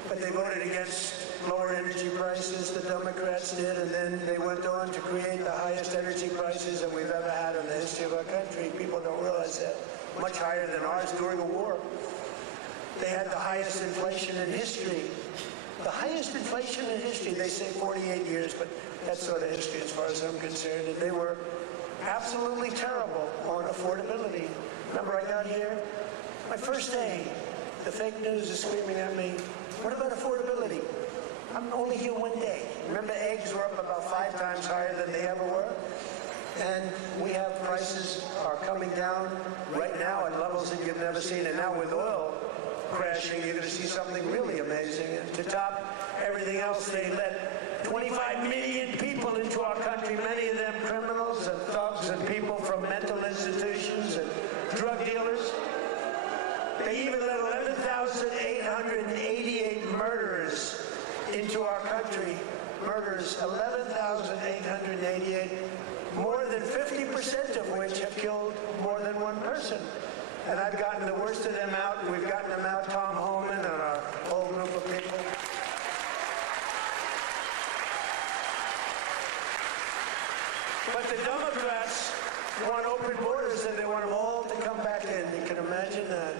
But they voted against lower energy prices, the Democrats did, and then they went on to create the highest energy prices that we've ever had in the history of our country. People don't realize that. Much higher than ours during a war. They had the highest inflation in history. The highest inflation in history, they say 48 years, but that's sort of history as far as I'm concerned. And they were absolutely terrible on affordability. Remember, I got here, my first day, the fake news is screaming at me, what about affordability? I'm only here 1 day. Remember, eggs were up about 5 times higher than they ever were? And we have prices are coming down right now at levels that you've never seen. And now with oil crashing, you're going to see something really amazing. And to top everything else, they let 25 million people into our country, many of them criminals and thugs and people from mental institutions and drug dealers. They even let 11,888 murderers into our country. Murders, 11,888, more than 50% of which have killed more than one person. And I've gotten the worst of them out. We've gotten them out, Tom Homan and our whole group of people. But the Democrats want open borders, and they want them all to come back in. You can imagine that.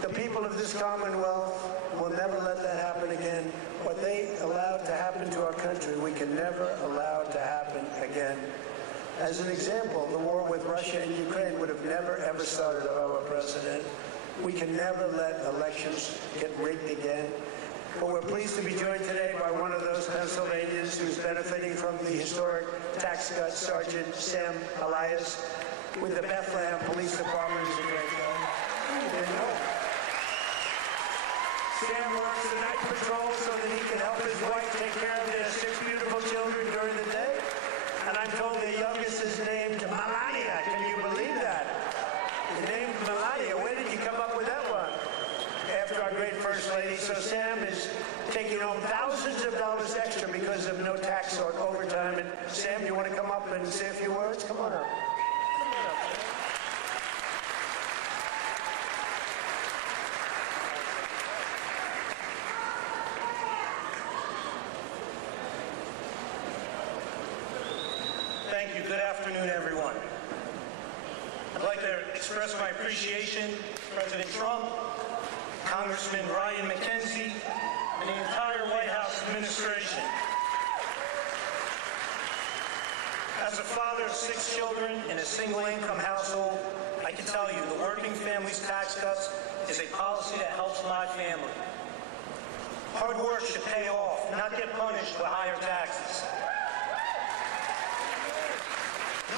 The people of this Commonwealth will never let that happen again. What they allowed to happen to our country, we can never allow to happen again. As an example, the war with Russia and Ukraine would have never, ever started if I were president. We can never let elections get rigged again. But we're pleased to be joined today by one of those Pennsylvanians who's benefiting from the historic tax cut, Sergeant Sam Elias, with the Bethlehem Police Department. Is a great guy. You didn't know. Sam works the night patrol so that he can help his wife take care of their 6 beautiful children during the day. told their youngest is named Melania. Can you believe that? The name Melania. Where did you come up with that one? After our great First Lady. So Sam is taking home thousands of dollars extra because of no tax on overtime. And Sam, you want to come up and say a few words? Come on up. Thank you. Good afternoon, everyone. I'd like to express my appreciation to President Trump, Congressman Ryan McKenzie, and the entire White House administration. As a father of 6 children in a single-income household, I can tell you the Working Families Tax Cuts is a policy that helps my family. Hard work should pay off, not get punished with higher taxes.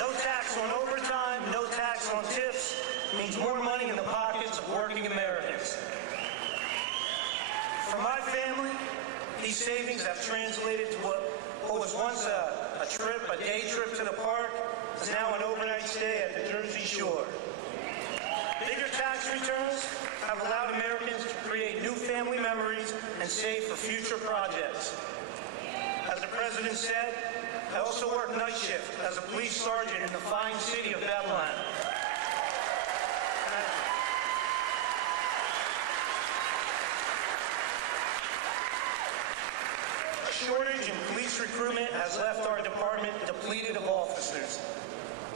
No tax on overtime, no tax on tips means more money in the pockets of working Americans. For my family, these savings have translated to what was once a day trip to the park, is now an overnight stay at the Jersey Shore. Bigger tax returns have allowed Americans to create new family memories and save for future projects. As the President said, I also work night shift as a police sergeant in the fine city of Bethlehem. A shortage in police recruitment has left our department depleted of officers.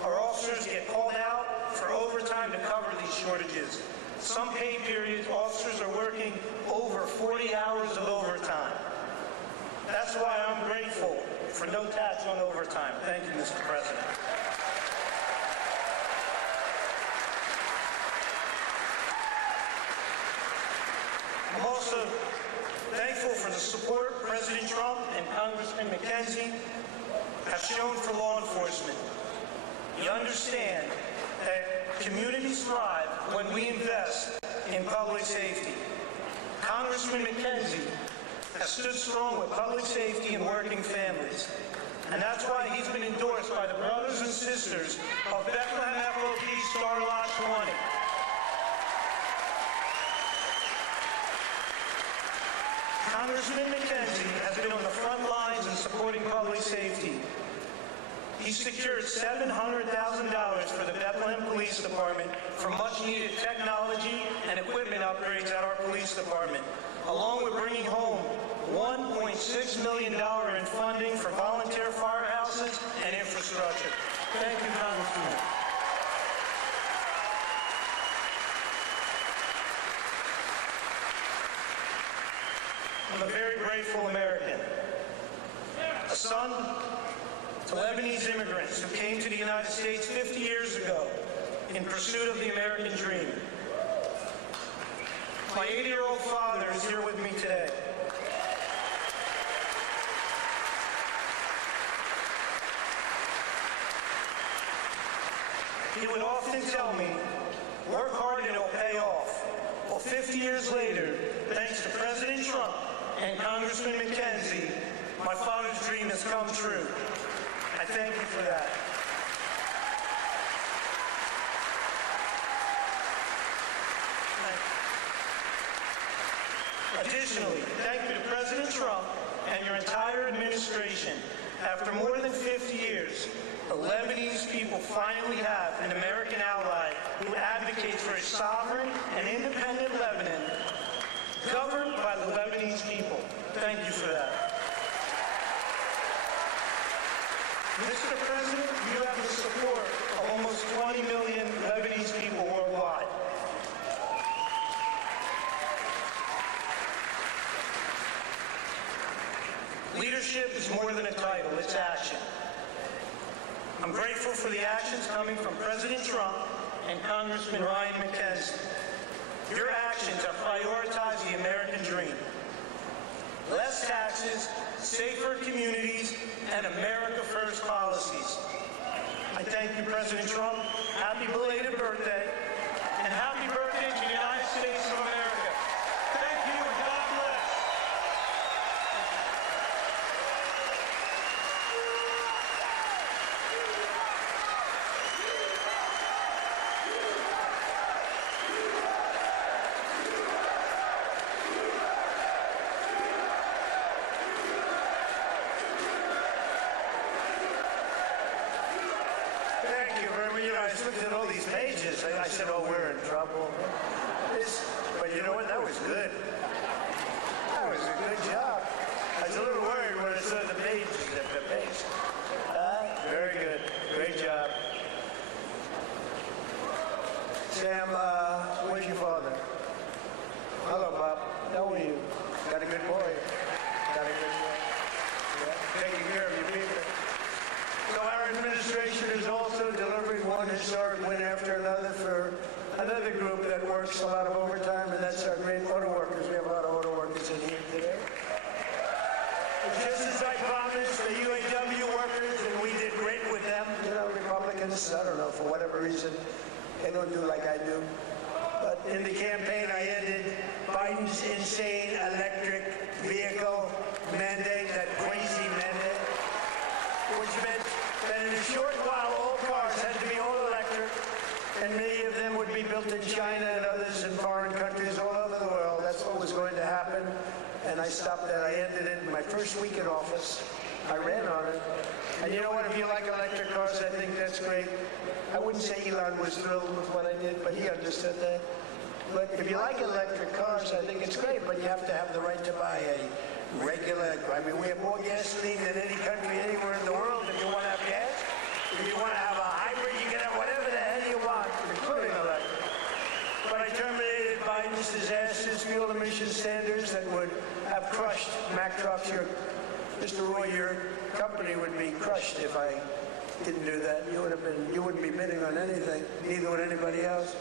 Our officers get called out for overtime to cover these shortages. Some pay periods, officers are working over 40 hours of overtime. That's why I'm grateful for no tax on overtime. Thank you, Mr. President. I'm also thankful for the support President Trump and Congressman McKenzie have shown for law enforcement. You understand that communities thrive when we invest in public safety. Congressman McKenzie has stood strong with public safety and working families. And that's why he's been endorsed by the brothers and sisters of Bethlehem FOP Star Lot 20. Congressman McKenzie has been on the front lines in supporting public safety. He secured $700,000 for the Bethlehem Police Department for much-needed technology and equipment upgrades at our police department, along with bringing home $1.6 million in funding for volunteer firehouses and infrastructure. Thank you, Congressman. I'm a very grateful American, a son to Lebanese immigrants who came to the United States 50 years ago in pursuit of the American dream. My 80-year-old father is here with me today. He would often tell me, work hard and it'll pay off. Well, 50 years later, thanks to President Trump and Congressman McKenzie, my father's dream has come true. I thank you for that. Additionally, thank you to President Trump and your entire administration. After more than 50 years, the Lebanese people finally have an American ally who advocates for a sovereign and independent Lebanon, governed by the Lebanese people. Thank you for that. Mr. President, you have the support of almost 20 million Lebanese people worldwide. Leadership is more than a title, it's action. I'm grateful for the actions coming from President Trump and Congressman Ryan McKenzie. Your actions have prioritized the American dream. Less taxes, safer communities, and America First policies. I thank you, President Trump. Happy belated birthday, and happy birthday to the United States of America. Thank you, and God bless. good. That was a good job. I was a little worried when I saw the page. Very good. Great job. Sam, where's your father? Hello, Bob. How are you? Got a good boy. Got a good boy. Yeah. Taking care of your people. So our administration is also delivering one historic win after another for another group that works a lot of overtime, and that's our great auto workers. We have a lot of auto workers in here today. Just as I promised, the UAW workers, and we did great with them. You know, Republicans, I don't know, for whatever reason, they don't do like I do. But in the campaign, I ended Biden's insane electric vehicle mandate, that crazy mandate, which meant that in a short while, all cars had to be all electric, and many of them would be built in China and others in foreign countries all over the world. That's what was going to happen, and I stopped that. I ended it in my first week in office. I ran on it. And you know what? If you like electric cars, I think that's great. I wouldn't say Elon was thrilled with what I did, but he understood that. But if you like electric cars, I think it's great, but you have to have the right to buy a regular, I mean, we have more gasoline than any country anywhere in the world. If you want to have gas, if you want to have a hybrid, you can have whatever the hell you want, including electric. But I terminated Biden's disastrous fuel emission standards that would have crushed Mack Trucks. Mr. Roy, your company would be crushed if I didn't do that. You wouldn't be bidding on anything, neither would anybody else.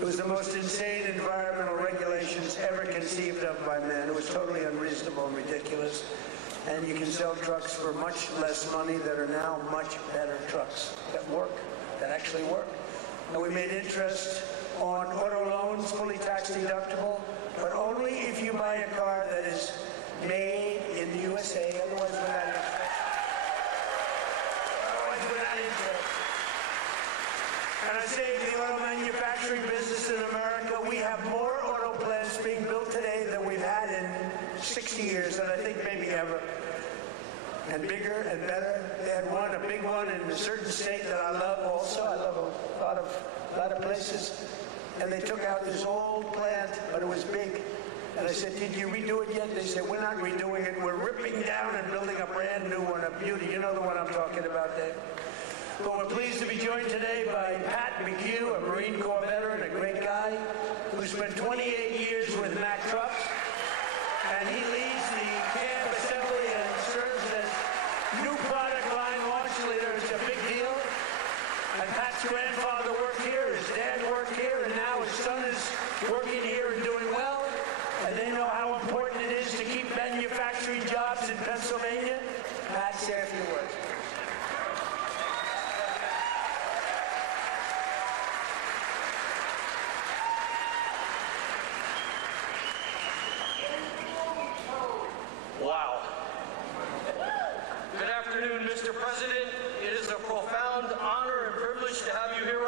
It was the most insane environmental regulations ever conceived of by man. It was totally unreasonable and ridiculous. And you can sell trucks for much less money that are now much better trucks that work, that actually work. And we made interest on auto loans, fully tax deductible, but only if you buy a car that is made in the USA. Otherwise, we're not interested. And I say to the auto manufacturing business in America, we have more auto plants being built today than we've had in 60 years, and I think maybe ever. And bigger and better. They had one, a big one in a certain state that I love also. I love a lot of places. And they took out this old plant, but it was big. And I said, did you redo it yet? They said, we're not redoing it. We're ripping down and building a brand new one, a beauty. You know the one I'm talking about, Dave. But we're pleased to be joined today by Pat McHugh, a Marine Corps veteran, a great guy, who spent 28 years with Mack Trucks, and he leads the cab assembly and serves as new product line launch leader. It's a big deal. And Pat's grandfather worked here, his dad worked here, and now his son is working here and doing well. And they know how important it is to keep manufacturing jobs in Pennsylvania. Pat, say a few words. Wow. Good afternoon, Mr. President. It is a profound honor and privilege to have you here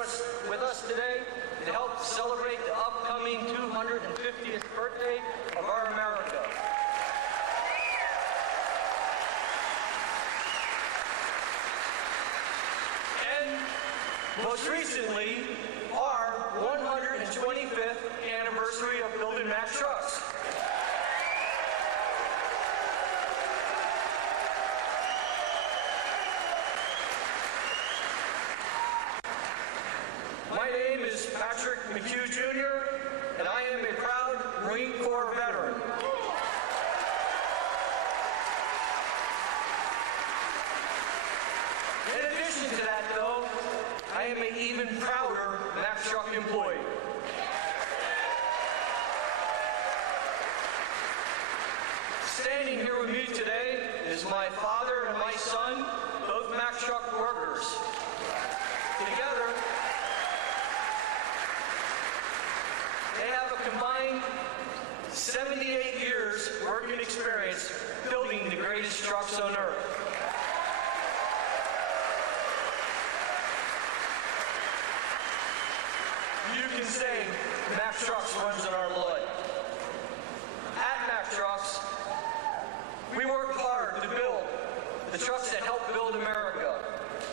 with us today to help celebrate the upcoming 250th birthday of our America. And most recently, our 125th anniversary of building Mack Trucks. My name is Patrick McHugh Jr., and I am a proud Marine Corps veteran. In addition to that, though, I am an even prouder Mack Truck employee. Standing here with me today is my father and my son, both Mack Truck workers. Together, they have a combined 78 years working experience building the greatest trucks on earth. You can say Mack Trucks runs in our blood. At Mack Trucks, we work hard to build the trucks that help build America.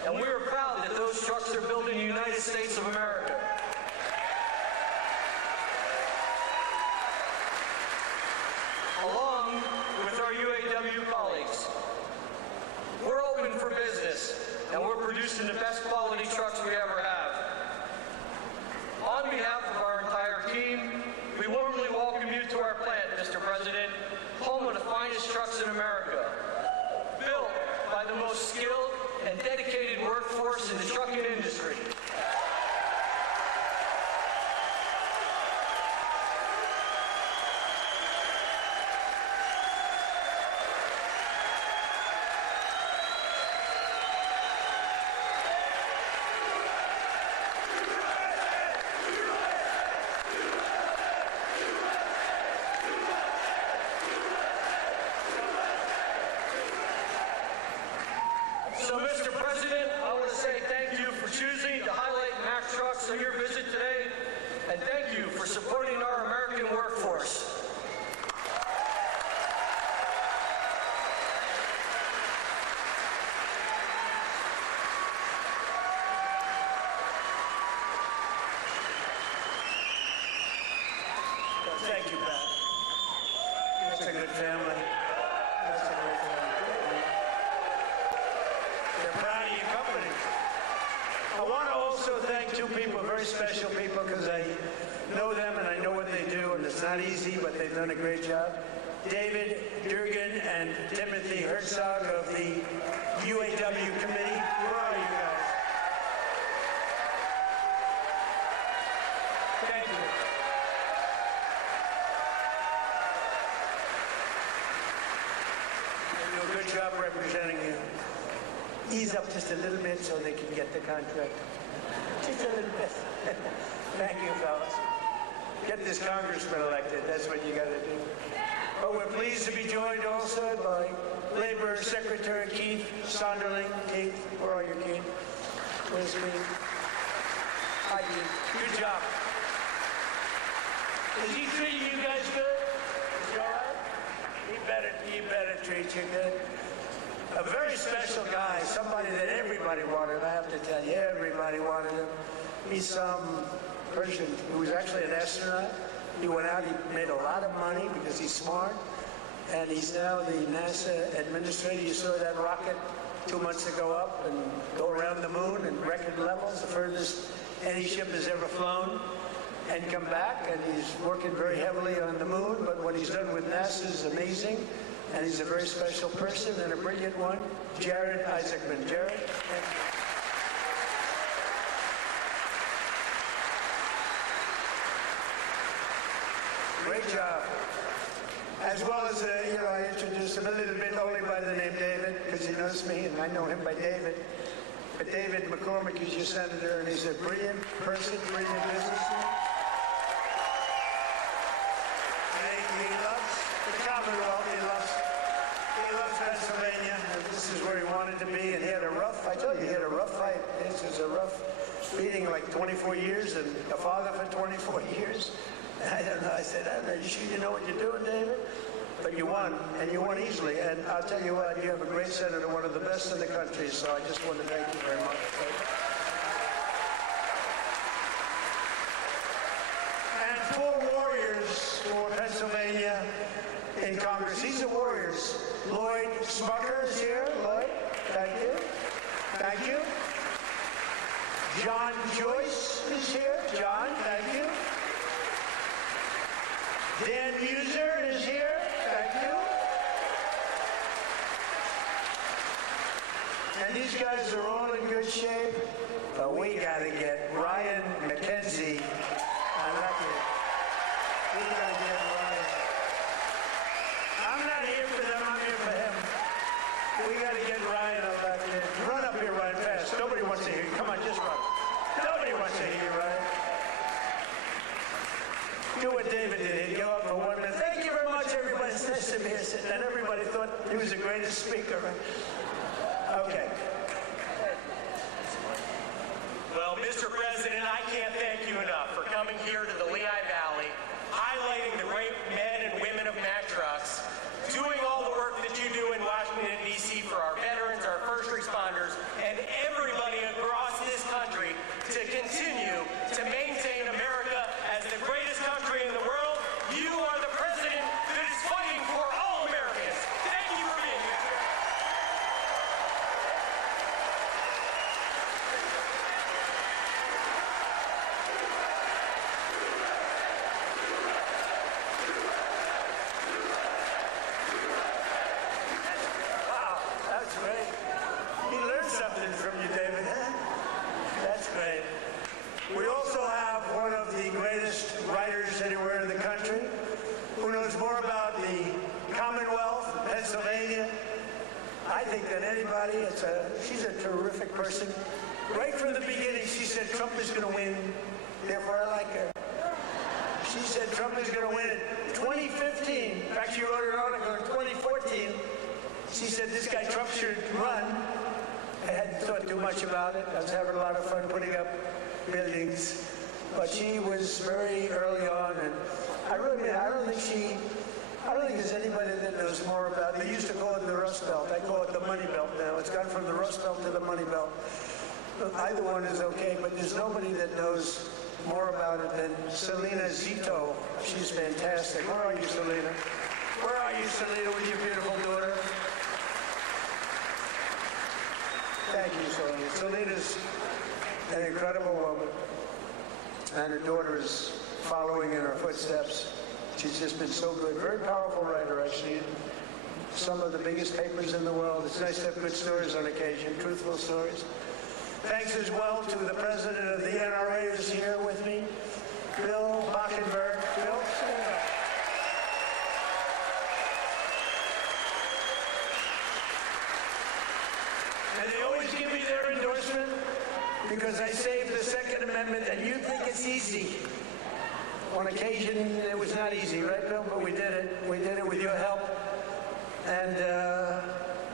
And we are proud that those trucks are built in the United UAW colleagues. We're open for business, and we're producing the best quality trucks we ever have. On behalf of our entire team, we warmly welcome you to our plant, Mr. President, home of the finest trucks in America, built by the most skilled and dedicated workforce in the trucking industry. So, Mr. President, I want to say thank you for choosing to highlight Mack Trucks on your visit today, and thank you for supporting our American workforce. Thank you, Pat. That's a good family. That's a good family. They're proud of your company. I want to also thank two people, very special people, because I know them and I know what they do, and it's not easy, but they've done a great job. David Durgan and Timothy Herzog of the UAW committee. Where are you guys? Thank you. They do a good job representing you. Ease up just a little bit so they can get the contract. Just a little bit. Thank you, fellas. Get this congressman elected. That's what you got to do. But we're pleased to be joined also by Labor Secretary Keith Sonderling. Keith, where are you, Keith? Where's Keith? Hi, Keith. Good job. Is he treating you guys good? Is he all right? He better treat you good. A very special guy, somebody that everybody wanted, I have to tell you, everybody wanted him. He's some person who was actually an astronaut. He went out, he made a lot of money because he's smart, and he's now the NASA administrator. You saw that rocket 2 months ago up and go around the moon in record levels, the furthest any ship has ever flown, and come back, and he's working very heavily on the moon, but what he's done with NASA is amazing. And he's a very special person and a brilliant one, Jared Isaacman. Jared, thank you. Great job. As well as, I introduced him a little bit only by the name David, because he knows me, and I know him by David. But David McCormick is your senator, and he's a brilliant person, brilliant businessman. He loves the Commonwealth. He loves Pennsylvania, and this is where he wanted to be. And he had a rough fight. This was a rough beating, like 24 years, and a father for 24 years. And I don't know. I said, are you sure you know what you're doing, David? But you won, and you won easily. And I'll tell you what, you have a great senator, one of the best in the country. So I just want to thank you very much. And 4 warriors for Pennsylvania in Congress. These are warriors. Lloyd Smucker is here. Lloyd, thank you. Thank you. John Joyce is here. John, thank you. Dan Muser is here. Thank you. And these guys are all in good shape, but we got to get Ryan McKenzie elected. We got to get Ryan. I'm not here for them, I'm here for him. We got to get Ryan elected. Run up here, Ryan, fast. Nobody wants to hear you. Come on, just run. Nobody wants to hear you, Ryan. Do what David did. He'd go up for 1 minute. Thank you very much, everybody. It's nice to be here. And everybody thought he was the greatest speaker. Okay. Well, Mr. President, I can't thank you enough for coming here to the Lehigh Valley, highlighting the great men and women of Mack Trucks, doing all the work that you do in Washington, D.C. for our veterans, our first responders, and everybody across this country to continue to maintain America as the greatest country in the world. You are the president that is fighting for all Americans. Thank you Pennsylvania. I think that anybody, she's a terrific person. Right from the beginning, she said Trump is going to win, therefore I like her. She said Trump is going to win in 2015. In fact, she wrote an article in 2014. She said this guy Trump should run. I hadn't thought too much about it. I was having a lot of fun putting up buildings. But she was very early on, and I don't think there's anybody that knows more about it. They used to call it the Rust Belt. I call it the Money Belt now. It's gone from the Rust Belt to the Money Belt. Either one is okay, but there's nobody that knows more about it than Selena Zito. She's fantastic. Where are you, Selena? Where are you, Selena, with your beautiful daughter? Thank you, Selena. Selena's an incredible woman, and her daughter is following in her footsteps. She's just been so good. Very powerful writer, I've seen. Some of the biggest papers in the world. It's nice to have good stories on occasion, truthful stories. Thanks as well to the president of the NRA who's here with me, Bill Bockenberg. Bill? And they always give me their endorsement because I saved the Second Amendment, and you think it's easy. On occasion, it was not easy, right, Bill? But we did it. We did it with your help. And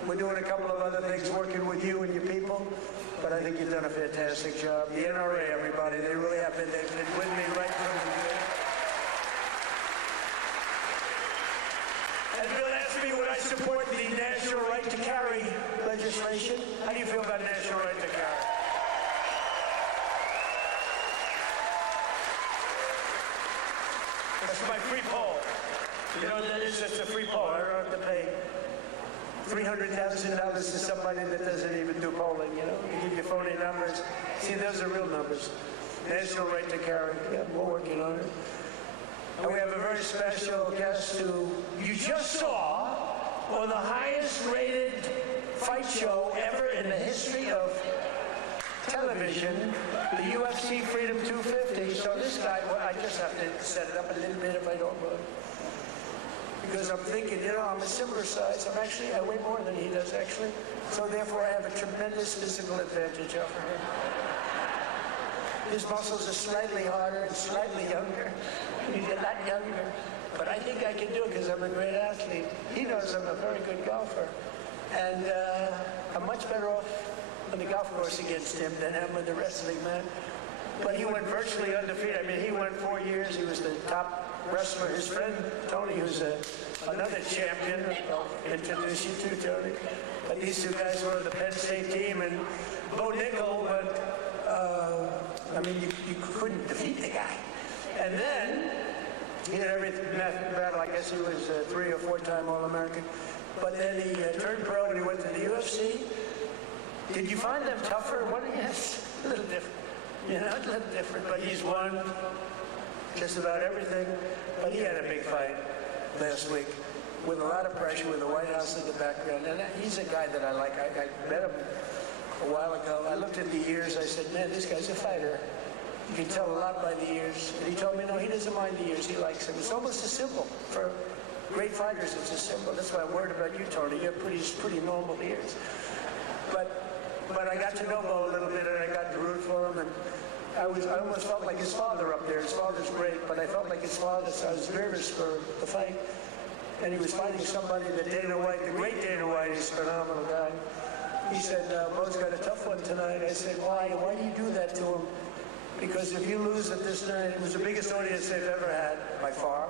we're doing a couple of other things, working with you and your people. But I think you've done a fantastic job. The NRA, everybody, they really have been. They've been with me right from the beginning. And Bill asked me would I support the national right to carry legislation. How do you feel about national right to carry? That's my free poll. You know what that is? That's a free poll. I don't have to pay $300,000 to somebody that doesn't even do polling, you know? You give your phony numbers. See, those are real numbers. National right to carry. Yeah, we're working on it. And we have a very special guest who you just saw on the highest rated fight show ever in the history of television, the UFC Freedom 250. So this guy, well, I just have to set it up a little bit if I don't mind. Because I'm thinking, you know, I'm a similar size. I weigh more than he does, actually. So therefore, I have a tremendous physical advantage over him. His muscles are slightly harder and slightly younger. He's a lot younger. But I think I can do it because I'm a great athlete. He knows I'm a very good golfer. And I'm much better off on the golf course against him than I am with the wrestling man. But he went virtually undefeated. I mean, he went 4 years. He was the top wrestler. His friend, Tony, who's another champion. I'll introduce you to, Tony. But these two guys were on the Penn State team. And Bo Nickel, but, I mean, you couldn't defeat the guy. And then, he had every battle. I guess he was a 3 or 4 time All-American. But then he turned pro and he went to the UFC. Did you find them tougher? Yes, a little different. You know, a little different. But he's won just about everything. But he had a big fight last week with a lot of pressure, with the White House in the background. And he's a guy that I like. I met him a while ago. I looked at the ears. I said, man, this guy's a fighter. You can tell a lot by the ears. And he told me, no, he doesn't mind the ears. He likes them. It's almost a symbol. For great fighters, it's a symbol. That's why I'm worried about you, Tony. You have pretty normal ears. But I got to know Bo a little bit, and I got to root for him. And I almost felt like his father up there. His father's great, but I felt like his father, so I was nervous for the fight. And he was fighting somebody that Dana White, the great Dana White, is a phenomenal guy. He said, Bo's got a tough one tonight. I said, why? Why do you do that to him? Because if you lose at this night, it was the biggest audience they've ever had, by far.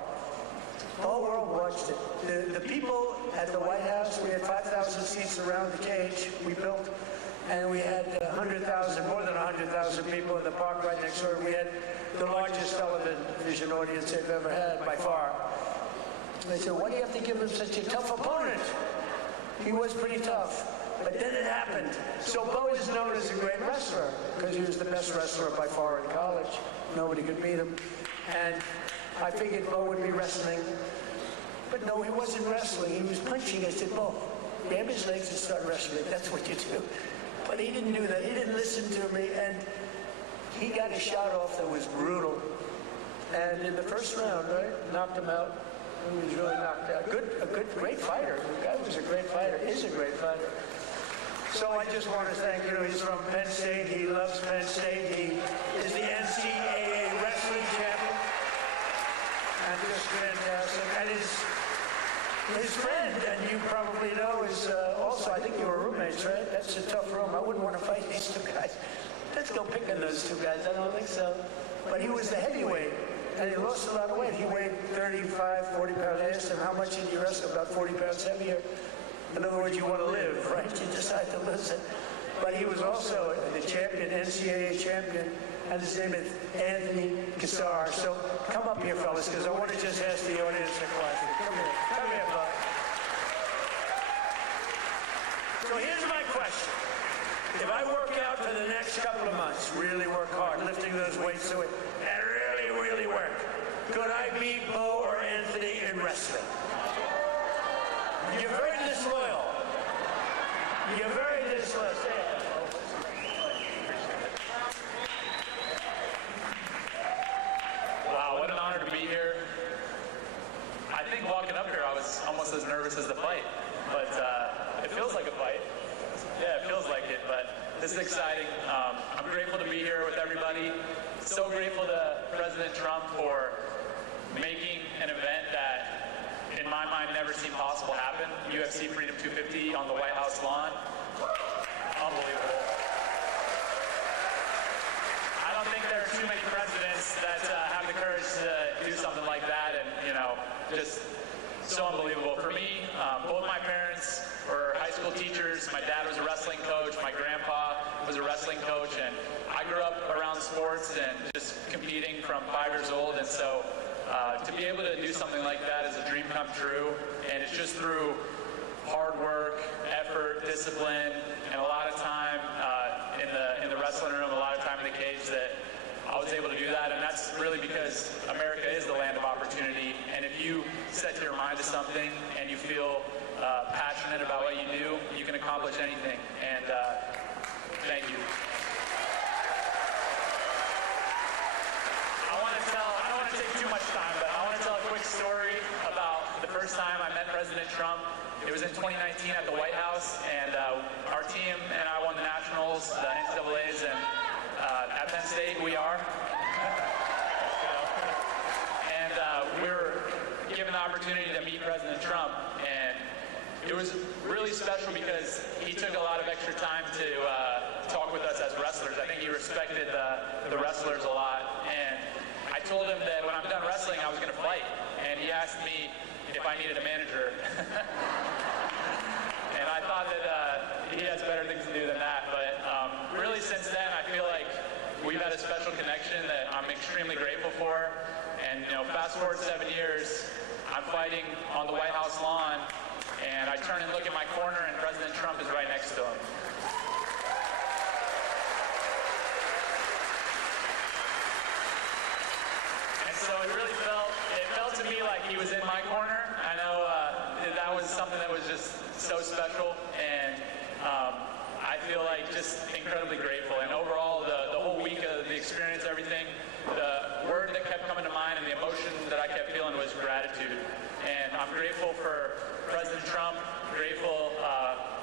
The whole world watched it. The people at the White House, we had 5,000 seats around the cage we built. And we had 100,000, more than 100,000 people in the park right next door. We had the largest television audience they've ever had, by far. They said, why do you have to give him such a tough opponent? He was pretty tough. But then it happened. So Bo is known as a great wrestler because he was the best wrestler by far in college. Nobody could beat him. And I figured Bo would be wrestling. But no, he wasn't wrestling. He was punching. I said, Bo, grab his legs and start wrestling. That's what you do. But he didn't do that. He didn't listen to me. And he got a shot off that was brutal. And in the first round, right, knocked him out. He was really knocked out. Great fighter. The guy was a great fighter. Is a great fighter. So I just want to thank, he's from Penn State. He loves Penn State. He is the NCAA wrestling champion. And just fantastic. And his friend, and you probably know, is also, I think you were roommates, right? That's a tough room. I wouldn't want to fight these two guys. Let's go pick on those two guys. I don't think so. But he was the heavyweight, and he lost a lot of weight. He weighed 35, 40 pounds. I asked him, how much did you wrestle? About 40 pounds heavier. In other words, you want to live, right? You decide to listen. But he was also the champion, NCAA champion, and his name is Anthony Cassar. So come up here, fellas, because I want to just ask the audience a question. Come here, bud. So here's my question. If I work out for the next couple of months, really work hard, lifting those weights and really work, could I beat Bo or Anthony in wrestling? You're very disloyal. You're very disloyal. Say it. Wow, what an honor to be here. I think walking up here, I was almost as nervous as the fight, but it feels like a fight. Yeah, it feels like it, but this is exciting. I'm grateful to be here with everybody. So grateful to President Trump for making an event that, in my mind, never seemed possible happen. UFC Freedom 250 on the White House lawn. Unbelievable. I don't think there are too many presidents that have the courage to do something like that, and, just so unbelievable. For me, both my parents were high school teachers. My dad was a wrestling coach. My grandpa was a wrestling coach, and I grew up around sports and just competing from 5 years old, and so to be able to do something like that is a dream come true, and it's just through hard work, effort, discipline, and a lot of time in the wrestling room, a lot of time in the cage that I was able to do that, and that's really because America is the land of opportunity, and if you set your mind to something and you feel passionate about what you do, you can accomplish anything, and thank you. I don't want to take too much time, but I want to tell a quick story about the first time I met President Trump. It was in 2019 at the White House, and our team and I won the Nationals, the NCAAs, and at Penn State we are. And we were given the opportunity to meet President Trump, and it was really special because he took a lot of extra time to talk with us as wrestlers. I think he respected the wrestlers a lot, and I told him that when I'm done wrestling I was going to fight, and he asked me if I needed a manager. And I thought that he has better things to do than that, but really since then I feel like we've had a special connection that I'm extremely grateful for, and fast forward 7 years, I'm fighting on the White House lawn, and I turn and look at my corner and President Trump is right next to him. And so it felt to me like he was in my corner. I know that was something that was just so special, and I feel like just incredibly grateful. And overall, the whole week of the experience, everything, the word that kept coming to mind and the emotion that I kept feeling was gratitude. And I'm grateful for President Trump, grateful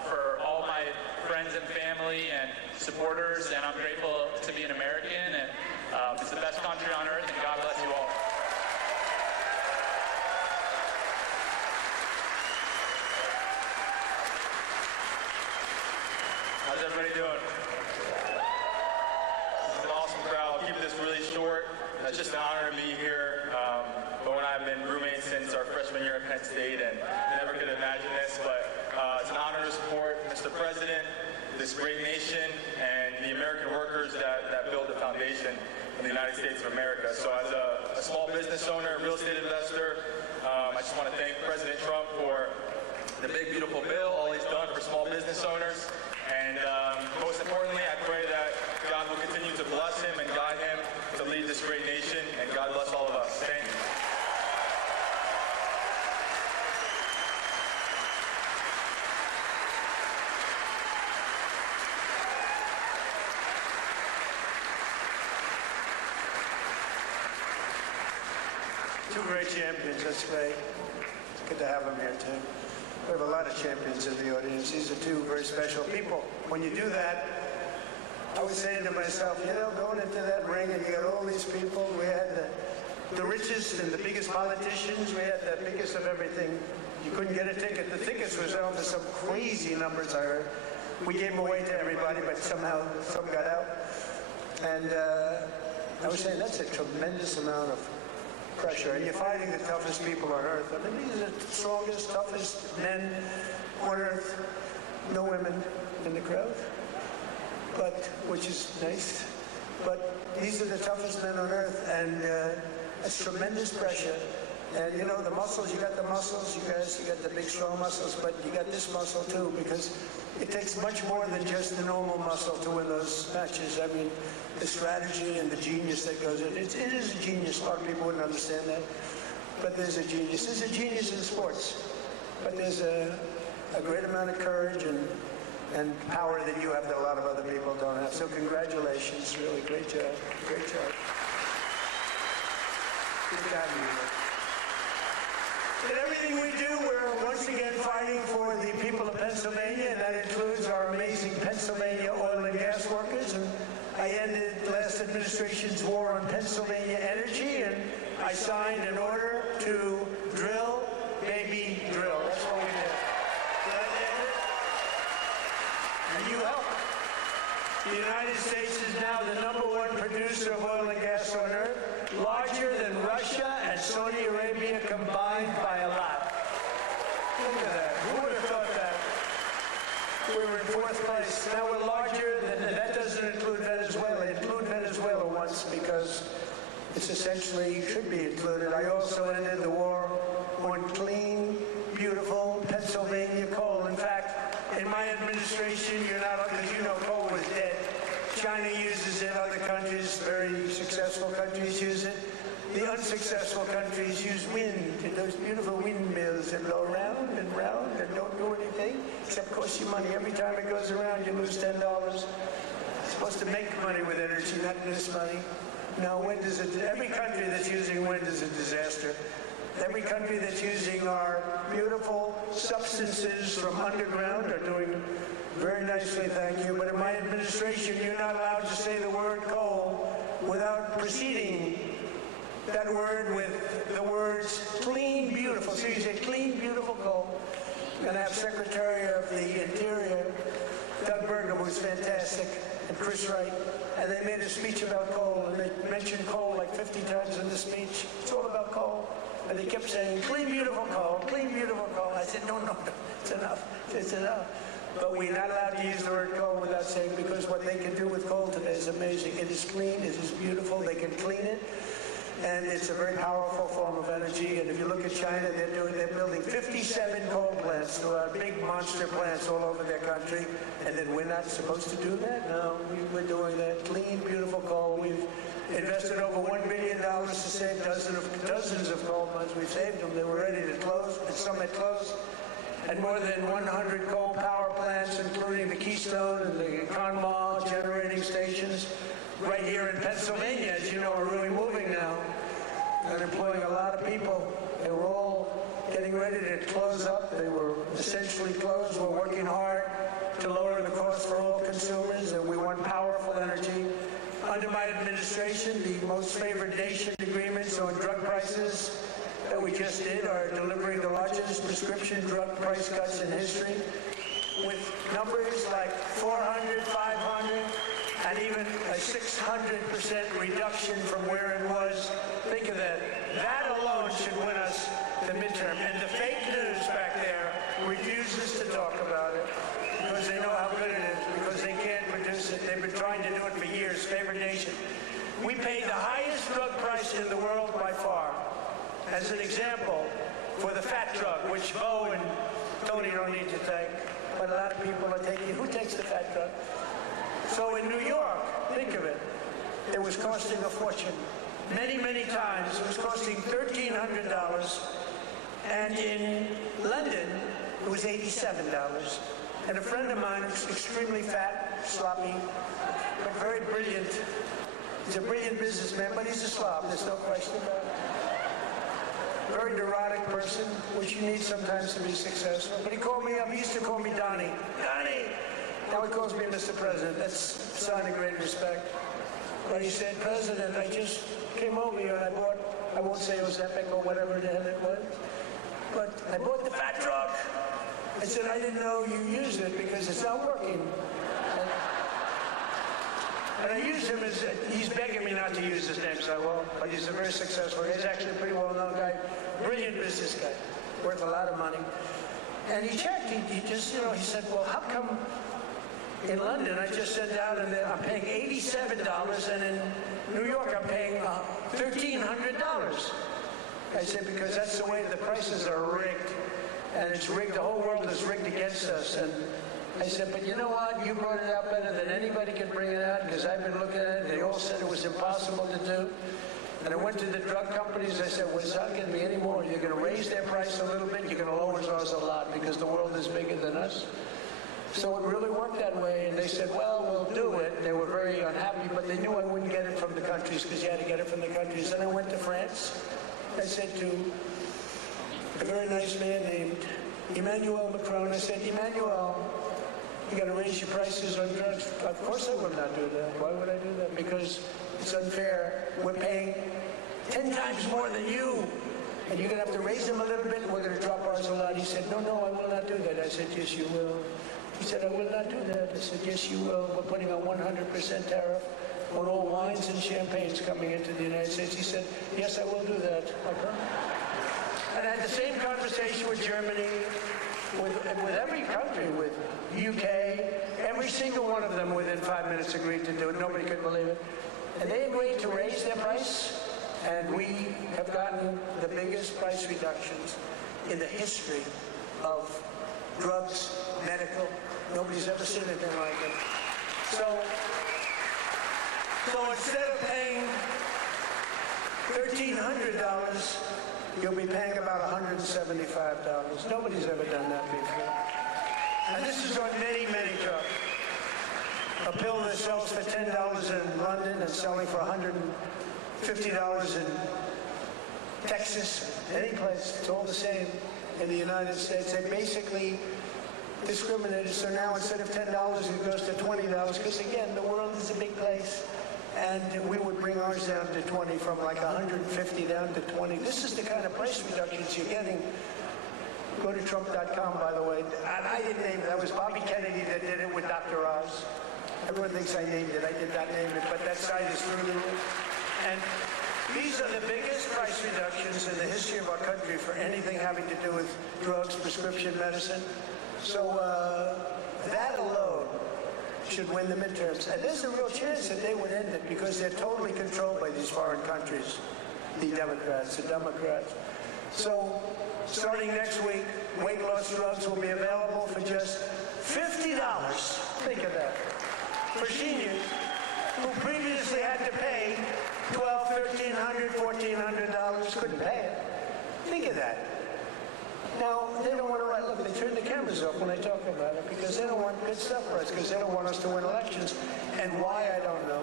for all my friends and family and supporters, and I'm grateful to be an American, and it's the best country on earth, and God bless you all. How's everybody doing? This is an awesome crowd. I'll keep this really short. It's just an honor to be here. Bo and I have been roommates since our freshman year at Penn State, and never could imagine this, but it's an honor to support Mr. President, this great nation, and the American workers that build the foundation of the United States of America. So as a small business owner, real estate investor, I just want to thank President Trump for the big, beautiful bill, all he's done for small business owners. And most importantly, I pray that God will continue to bless him and guide him to lead this great nation, and God bless all of us. Thank you. Two great champions, that's great. Good to have them here, too. We have a lot of champions in the audience. These are two very special people. When you do that, I was saying to myself, you know, going into that ring and you got all these people, we had the richest and the biggest politicians, we had the biggest of everything. You couldn't get a ticket. The tickets were selling for some crazy numbers, I heard. We gave them away to everybody, but somehow some got out. And I was saying that's a tremendous amount of pressure. And you're fighting the toughest people on earth. I mean, these are the strongest, toughest men on earth. No women in the crowd, but which is nice. But these are the toughest men on earth, and it's tremendous pressure. And you know, the muscles, you got the muscles, you guys, you got the big strong muscles, but you got this muscle too, because it takes much more than just the normal muscle to win those matches. I mean, the strategy and the genius that goes in. It is a genius. A lot of people wouldn't understand that, but there's a genius. There's a genius in sports, but there's a great amount of courage and power that you have that a lot of other people don't have. So congratulations, really great job. Great job. Good job, you. In everything we do, we're once again fighting for the people of Pennsylvania, and that includes our amazing Pennsylvania oil and gas workers. And I ended last administration's war on Pennsylvania energy, and I signed an order to drill, baby, drill. That's what we did. And you helped. The United States is now the #1 producer of oil and gas on earth, larger than Russia and Saudi Arabia combined by a lot. Look at that. Who would have thought that? We were in 4th place. Now we're larger than, that doesn't include Venezuela. Include Venezuela once because it's essentially should be included. I also ended the war on clean, beautiful Pennsylvania coal. In fact, in my administration, you're not, because you know coal was dead. China uses it, other countries, very successful countries use it. The unsuccessful countries use wind, and those beautiful windmills that blow round and round and don't do anything except cost you money. Every time it goes around, you lose $10. It's supposed to make money with energy, not lose money. No, wind is every country that's using wind is a disaster. Every country that's using our beautiful substances from underground are doing very nicely, thank you. But in my administration, you're not allowed to say the word coal without preceding that word with the words clean, beautiful. So you say clean, beautiful coal. And I have Secretary of the Interior, Doug Burgum, who's fantastic, and Chris Wright. And they made a speech about coal, and they mentioned coal like 50 times in the speech. It's all about coal. And they kept saying, clean, beautiful coal, clean, beautiful coal. I said, no, it's enough. It's enough. But we're not allowed to use the word coal without saying, because what they can do with coal today is amazing. It is clean, it is beautiful, they can clean it. And it's a very powerful form of energy. And if you look at China, they're building 57 coal plants, big monster plants all over their country. And then we're not supposed to do that? No, we're doing that. Clean, beautiful coal. We've invested over $1 billion to save dozens of coal mines. We've saved them. They were ready to close, and some had closed. And more than 100 coal power plants, including the Keystone and the Conemaugh generating stations, right here in Pennsylvania, as you know, are really moving now and employing a lot of people. They were all getting ready to close up. They were essentially closed. We're working hard to lower the cost for all consumers, and we want powerful energy. Under my administration, the most favored nation agreements on drug prices that we just did are delivering the largest prescription drug price cuts in history, with numbers like 400, 500, and even a 600% reduction from where it was. Think of that. That alone should win us the midterm. And the fake news back there refuses to talk about it because they know how good it is, because they can't produce it. They've been trying to do it for years. Favored nation. We paid the highest drug price in the world by far. As an example, for the fat drug, which Bo and Tony don't need to take, but a lot of people are taking. Who takes the fat drug? So in New York, think of it, it was costing a fortune. Many, many times, it was costing $1,300. And in London, it was $87. And a friend of mine who's extremely fat, sloppy, but very brilliant. He's a brilliant businessman, but he's a slob, there's no question about it. Very neurotic person, which you need sometimes to be successful. But he called me up. He used to call me Donnie. Donnie! Now he calls me Mr. President. That's a sign of great respect. But he said, President, I just came over here and I bought, I won't say it was Epic or whatever the hell it was, but I bought the fat truck. I said, I didn't know you used it because it's not working. And I use him as, he's begging me not to use his name, so I won't. But he's a very successful, he's actually a pretty well-known guy, brilliant business guy, worth a lot of money. And he checked, he just, you know, he said, well, how come in London I just sent out and I'm paying $87 and in New York I'm paying $1,300? I said, because that's the way the prices are rigged. And it's rigged, the whole world is rigged against us. And I said, but you know what? You brought it out better than anybody can bring it out because I've been looking at it. They all said it was impossible to do. And I went to the drug companies. I said, well, it's not going to be any more. You're going to raise their price a little bit. You're going to lower ours a lot because the world is bigger than us. So it really worked that way. And they said, well, we'll do it. They were very unhappy, but they knew I wouldn't get it from the countries because you had to get it from the countries. Then I went to France. I said to a very nice man named Emmanuel Macron, I said, Emmanuel, you got to raise your prices on drugs. Of course I will not do that. Why would I do that? Because it's unfair. We're paying 10 times more than you. And you're going to have to raise them a little bit and we're going to drop ours a lot. He said, no, I will not do that. I said, yes, you will. He said, I will not do that. I said, yes, you will. We're putting a 100% tariff on all wines and champagnes coming into the United States. He said, yes, I will do that. And I had the same conversation with Germany, with every country, with UK, every single one of them within 5 minutes agreed to do it. Nobody could believe it. And they agreed to raise their price, and we have gotten the biggest price reductions in the history of drugs, medical. Nobody's ever seen anything like it. So instead of paying $1,300, you'll be paying about $175. Nobody's ever done that before. And this is on many, many trucks. A pill that sells for $10 in London and selling for $150 in Texas, any place, it's all the same in the United States. They basically discriminated, so now instead of $10, it goes to $20, because again, the world is a big place. And we would bring ours down to 20, from like 150 down to 20. This is the kind of price reductions you're getting. Go to Trump.com, by the way. And I didn't name it. That was Bobby Kennedy that did it with Dr. Oz. Everyone thinks I named it. I did not name it, but that site is through the roof. And these are the biggest price reductions in the history of our country for anything having to do with drugs, prescription medicine. So that alone should win the midterms. And there's a real chance that they would end it because they're totally controlled by these foreign countries, the Democrats. So starting next week, weight loss drugs will be available for just $50. Think of that. For seniors who previously had to pay $1,200, $1,300, $1,400, couldn't pay it. Think of that. Now, they don't want to write, look, they turn the cameras off when I talk about it because they don't want good stuff for us, because they don't want us to win elections. And why, I don't know.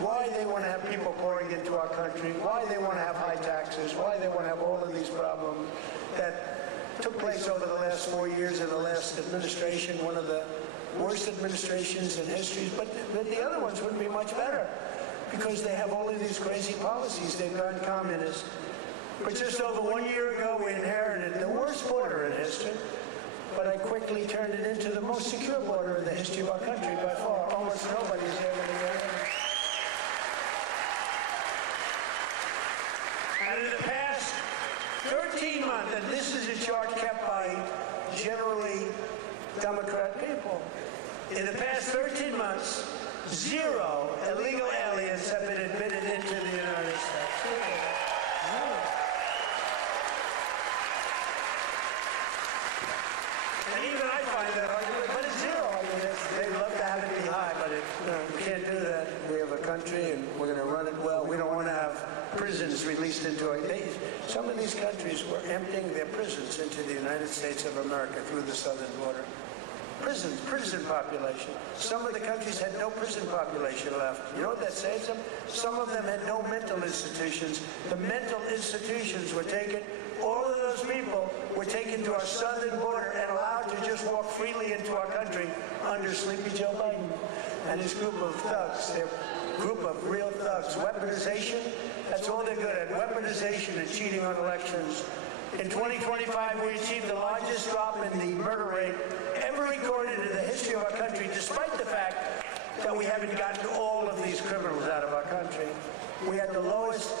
Why they want to have people pouring into our country, why they want to have high taxes, why they want to have all of these problems that took place over the last 4 years in the last administration, one of the worst administrations in history. But the other ones wouldn't be much better because they have all of these crazy policies. They've gone communist. But just over 1 year ago, we inherited the worst border in history, but I quickly turned it into the most secure border in the history of our country by far. Almost nobody's ever been there. And in the past 13 months, and this is a chart kept by generally Democrat people, in the past 13 months, 0 illegal aliens have been admitted into the United States. And even I find that hard to believe, but it's 0. I mean, they'd love to have it be high, but we can't do that. We have a country, and we're going to run it well. We don't want to have prisons released into our days. Some of these countries were emptying their prisons into the United States of America through the southern border. Prison population. Some of the countries had no prison population left. You know what that says them? Some of them had no mental institutions. The mental institutions were taken. All of those people were were taken to our southern border and allowed to just walk freely into our country under Sleepy Joe Biden and his group of thugs, their group of real thugs. Weaponization, that's all they're good at, weaponization and cheating on elections. In 2025, we achieved the largest drop in the murder rate ever recorded in the history of our country, despite the fact that we haven't gotten all of these criminals out of our country. We had the lowest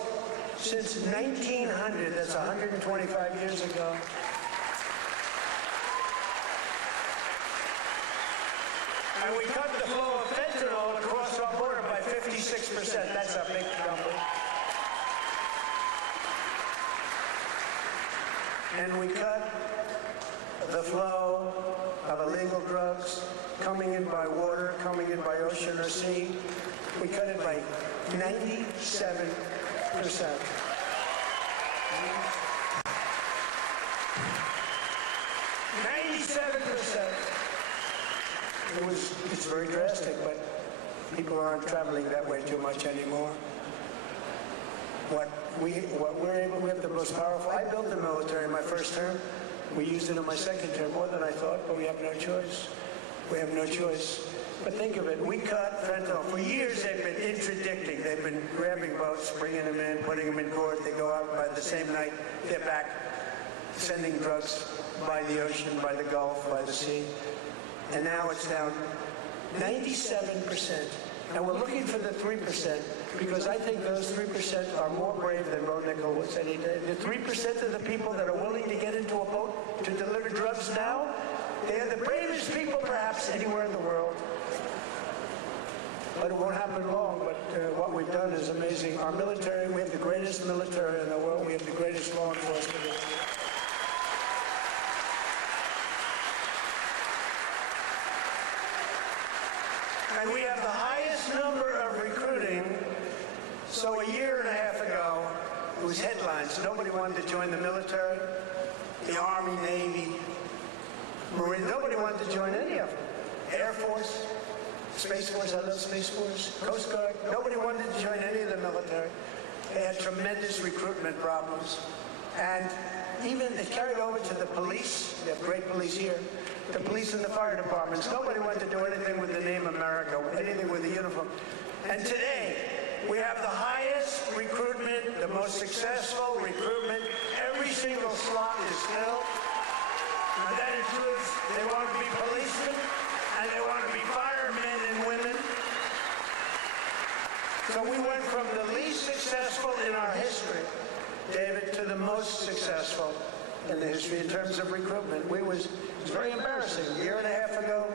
since 1900, that's 125 years ago. And we cut the flow of fentanyl across our border by 56%. That's a big number. And we cut the flow of illegal drugs coming in by water, coming in by ocean or sea. We cut it by 97%. 97%. It's very drastic, but people aren't traveling that way too much anymore. What we're able, we have the most powerful. I built the military in my first term. We used it in my second term, more than I thought, but we have no choice. We have no choice. But think of it, we cut fentanyl. For years they've been interdicting. They've been grabbing boats, bringing them in, putting them in court. They go out by the same night, they're back, sending drugs by the ocean, by the Gulf, by the sea. And now it's down 97%. And we're looking for the 3% because I think those 3% are more brave than Ron Nickel was any day. The 3% of the people that are willing to get into a boat to deliver drugs now, they are the bravest people perhaps anywhere in the world. But it won't happen long, but what we've done is amazing. Our military, we have the greatest military in the world. We have the greatest law enforcement. And we have the highest number of recruiting. So a year and a half ago, it was headlines. Nobody wanted to join the military, the Army, Navy, Marine. Nobody wanted to join any of them. Air Force, Space Force, I love Space Force, Coast Guard. Nobody wanted to join any of the military. They had tremendous recruitment problems. And even it carried over to the police. We have great police here. The police and the fire departments. Nobody wanted to do anything with the name America, anything with the uniform. And today, we have the highest recruitment, the most successful recruitment. Every single slot is filled. And that includes, they want to be policemen, and they want to be firemen and women. So we went from the least successful in our history, David, to the most successful in the history in terms of recruitment. It was very embarrassing. A year and a half ago,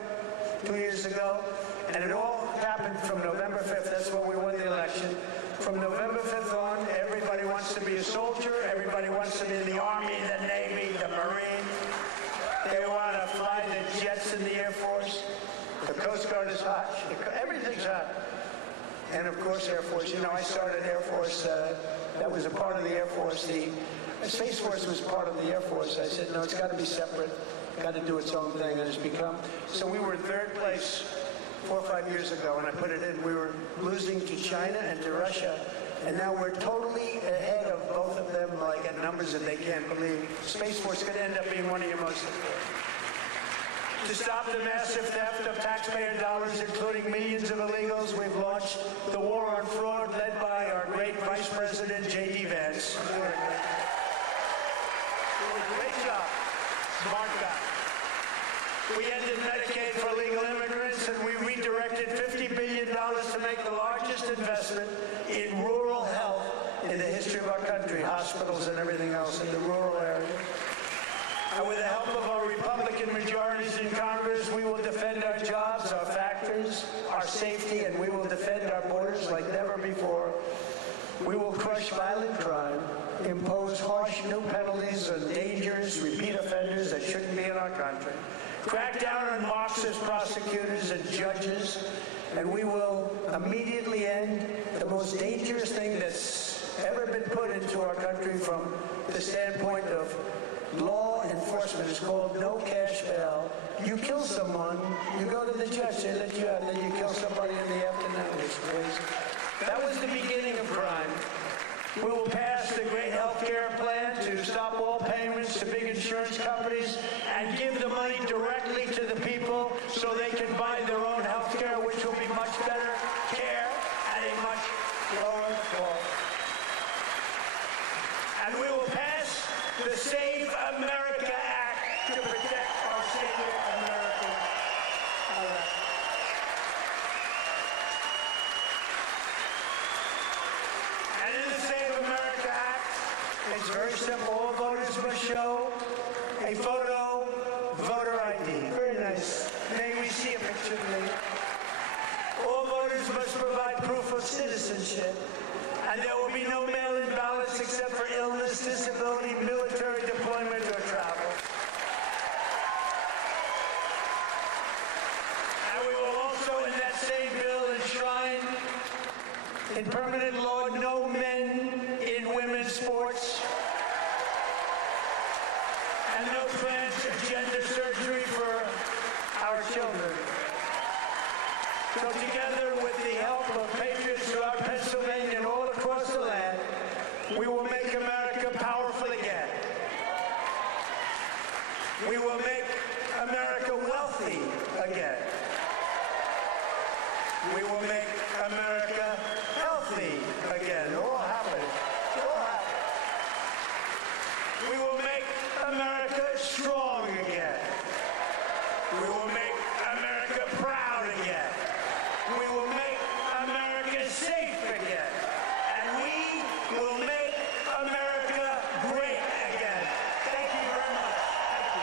2 years ago, and it all happened from November 5th. That's when we won the election. From November 5th on, everybody wants to be a soldier. Everybody wants to be in the Army, the Navy, the Marine. They want to fly the jets in the Air Force. The Coast Guard is hot. Everything's hot. And of course, Air Force. You know, I started Air Force. That was a part of the Air Force. The Space Force was part of the Air Force. I said, no, it's got to be separate. Got to do its own thing, and it's become. So we were in third place 4 or 5 years ago, and I put it in. We were losing to China and to Russia, and now we're totally ahead of both of them, like at numbers that they can't believe. Space Force could end up being one of your most important. To stop the massive theft of taxpayer dollars, including millions of illegals, we've launched the war on fraud, led by our great Vice President, J.D. Vance. Great job. Smart guy. We ended Medicaid for illegal immigrants, and we redirected $50 billion to make the largest investment in rural health in the history of our country, hospitals and everything else in the rural area. And with the help of our Republican majorities in Congress, we will defend our jobs, our factories, our safety, and we will defend our borders like never before. We will crush violent crime, impose harsh new penalties on dangerous repeat offenders that shouldn't be in our country, crack down on Marxist prosecutors and judges, and we will immediately end the most dangerous thing that's ever been put into our country from the standpoint of law enforcement. Is called no cash bail. You kill someone, you go to the judge, they let you out, then you kill somebody in the afternoon. It's crazy. That was the beginning of crime. We will pass the great health care plan to stop all payments to big insurance companies and give the money directly to the people so they can buy their own health care, which will be much better care at a much lower cost. And we will pass the Save America Act to protect our sacred American elections. And in the Save America Act, it's very simple. All voters must show a photo voter ID. Very nice. May we see a picture, please? All voters must provide proof of citizenship. And there will be no mail-in ballots except for illness, disability, military deployment, or travel. And we will also, in that same bill, enshrine in permanent law no men in women's sports and no transgender surgery for our children. So together with the help of patriots throughout Pennsylvania and all across the land, we will make America powerful again. We will make America wealthy again. We will make America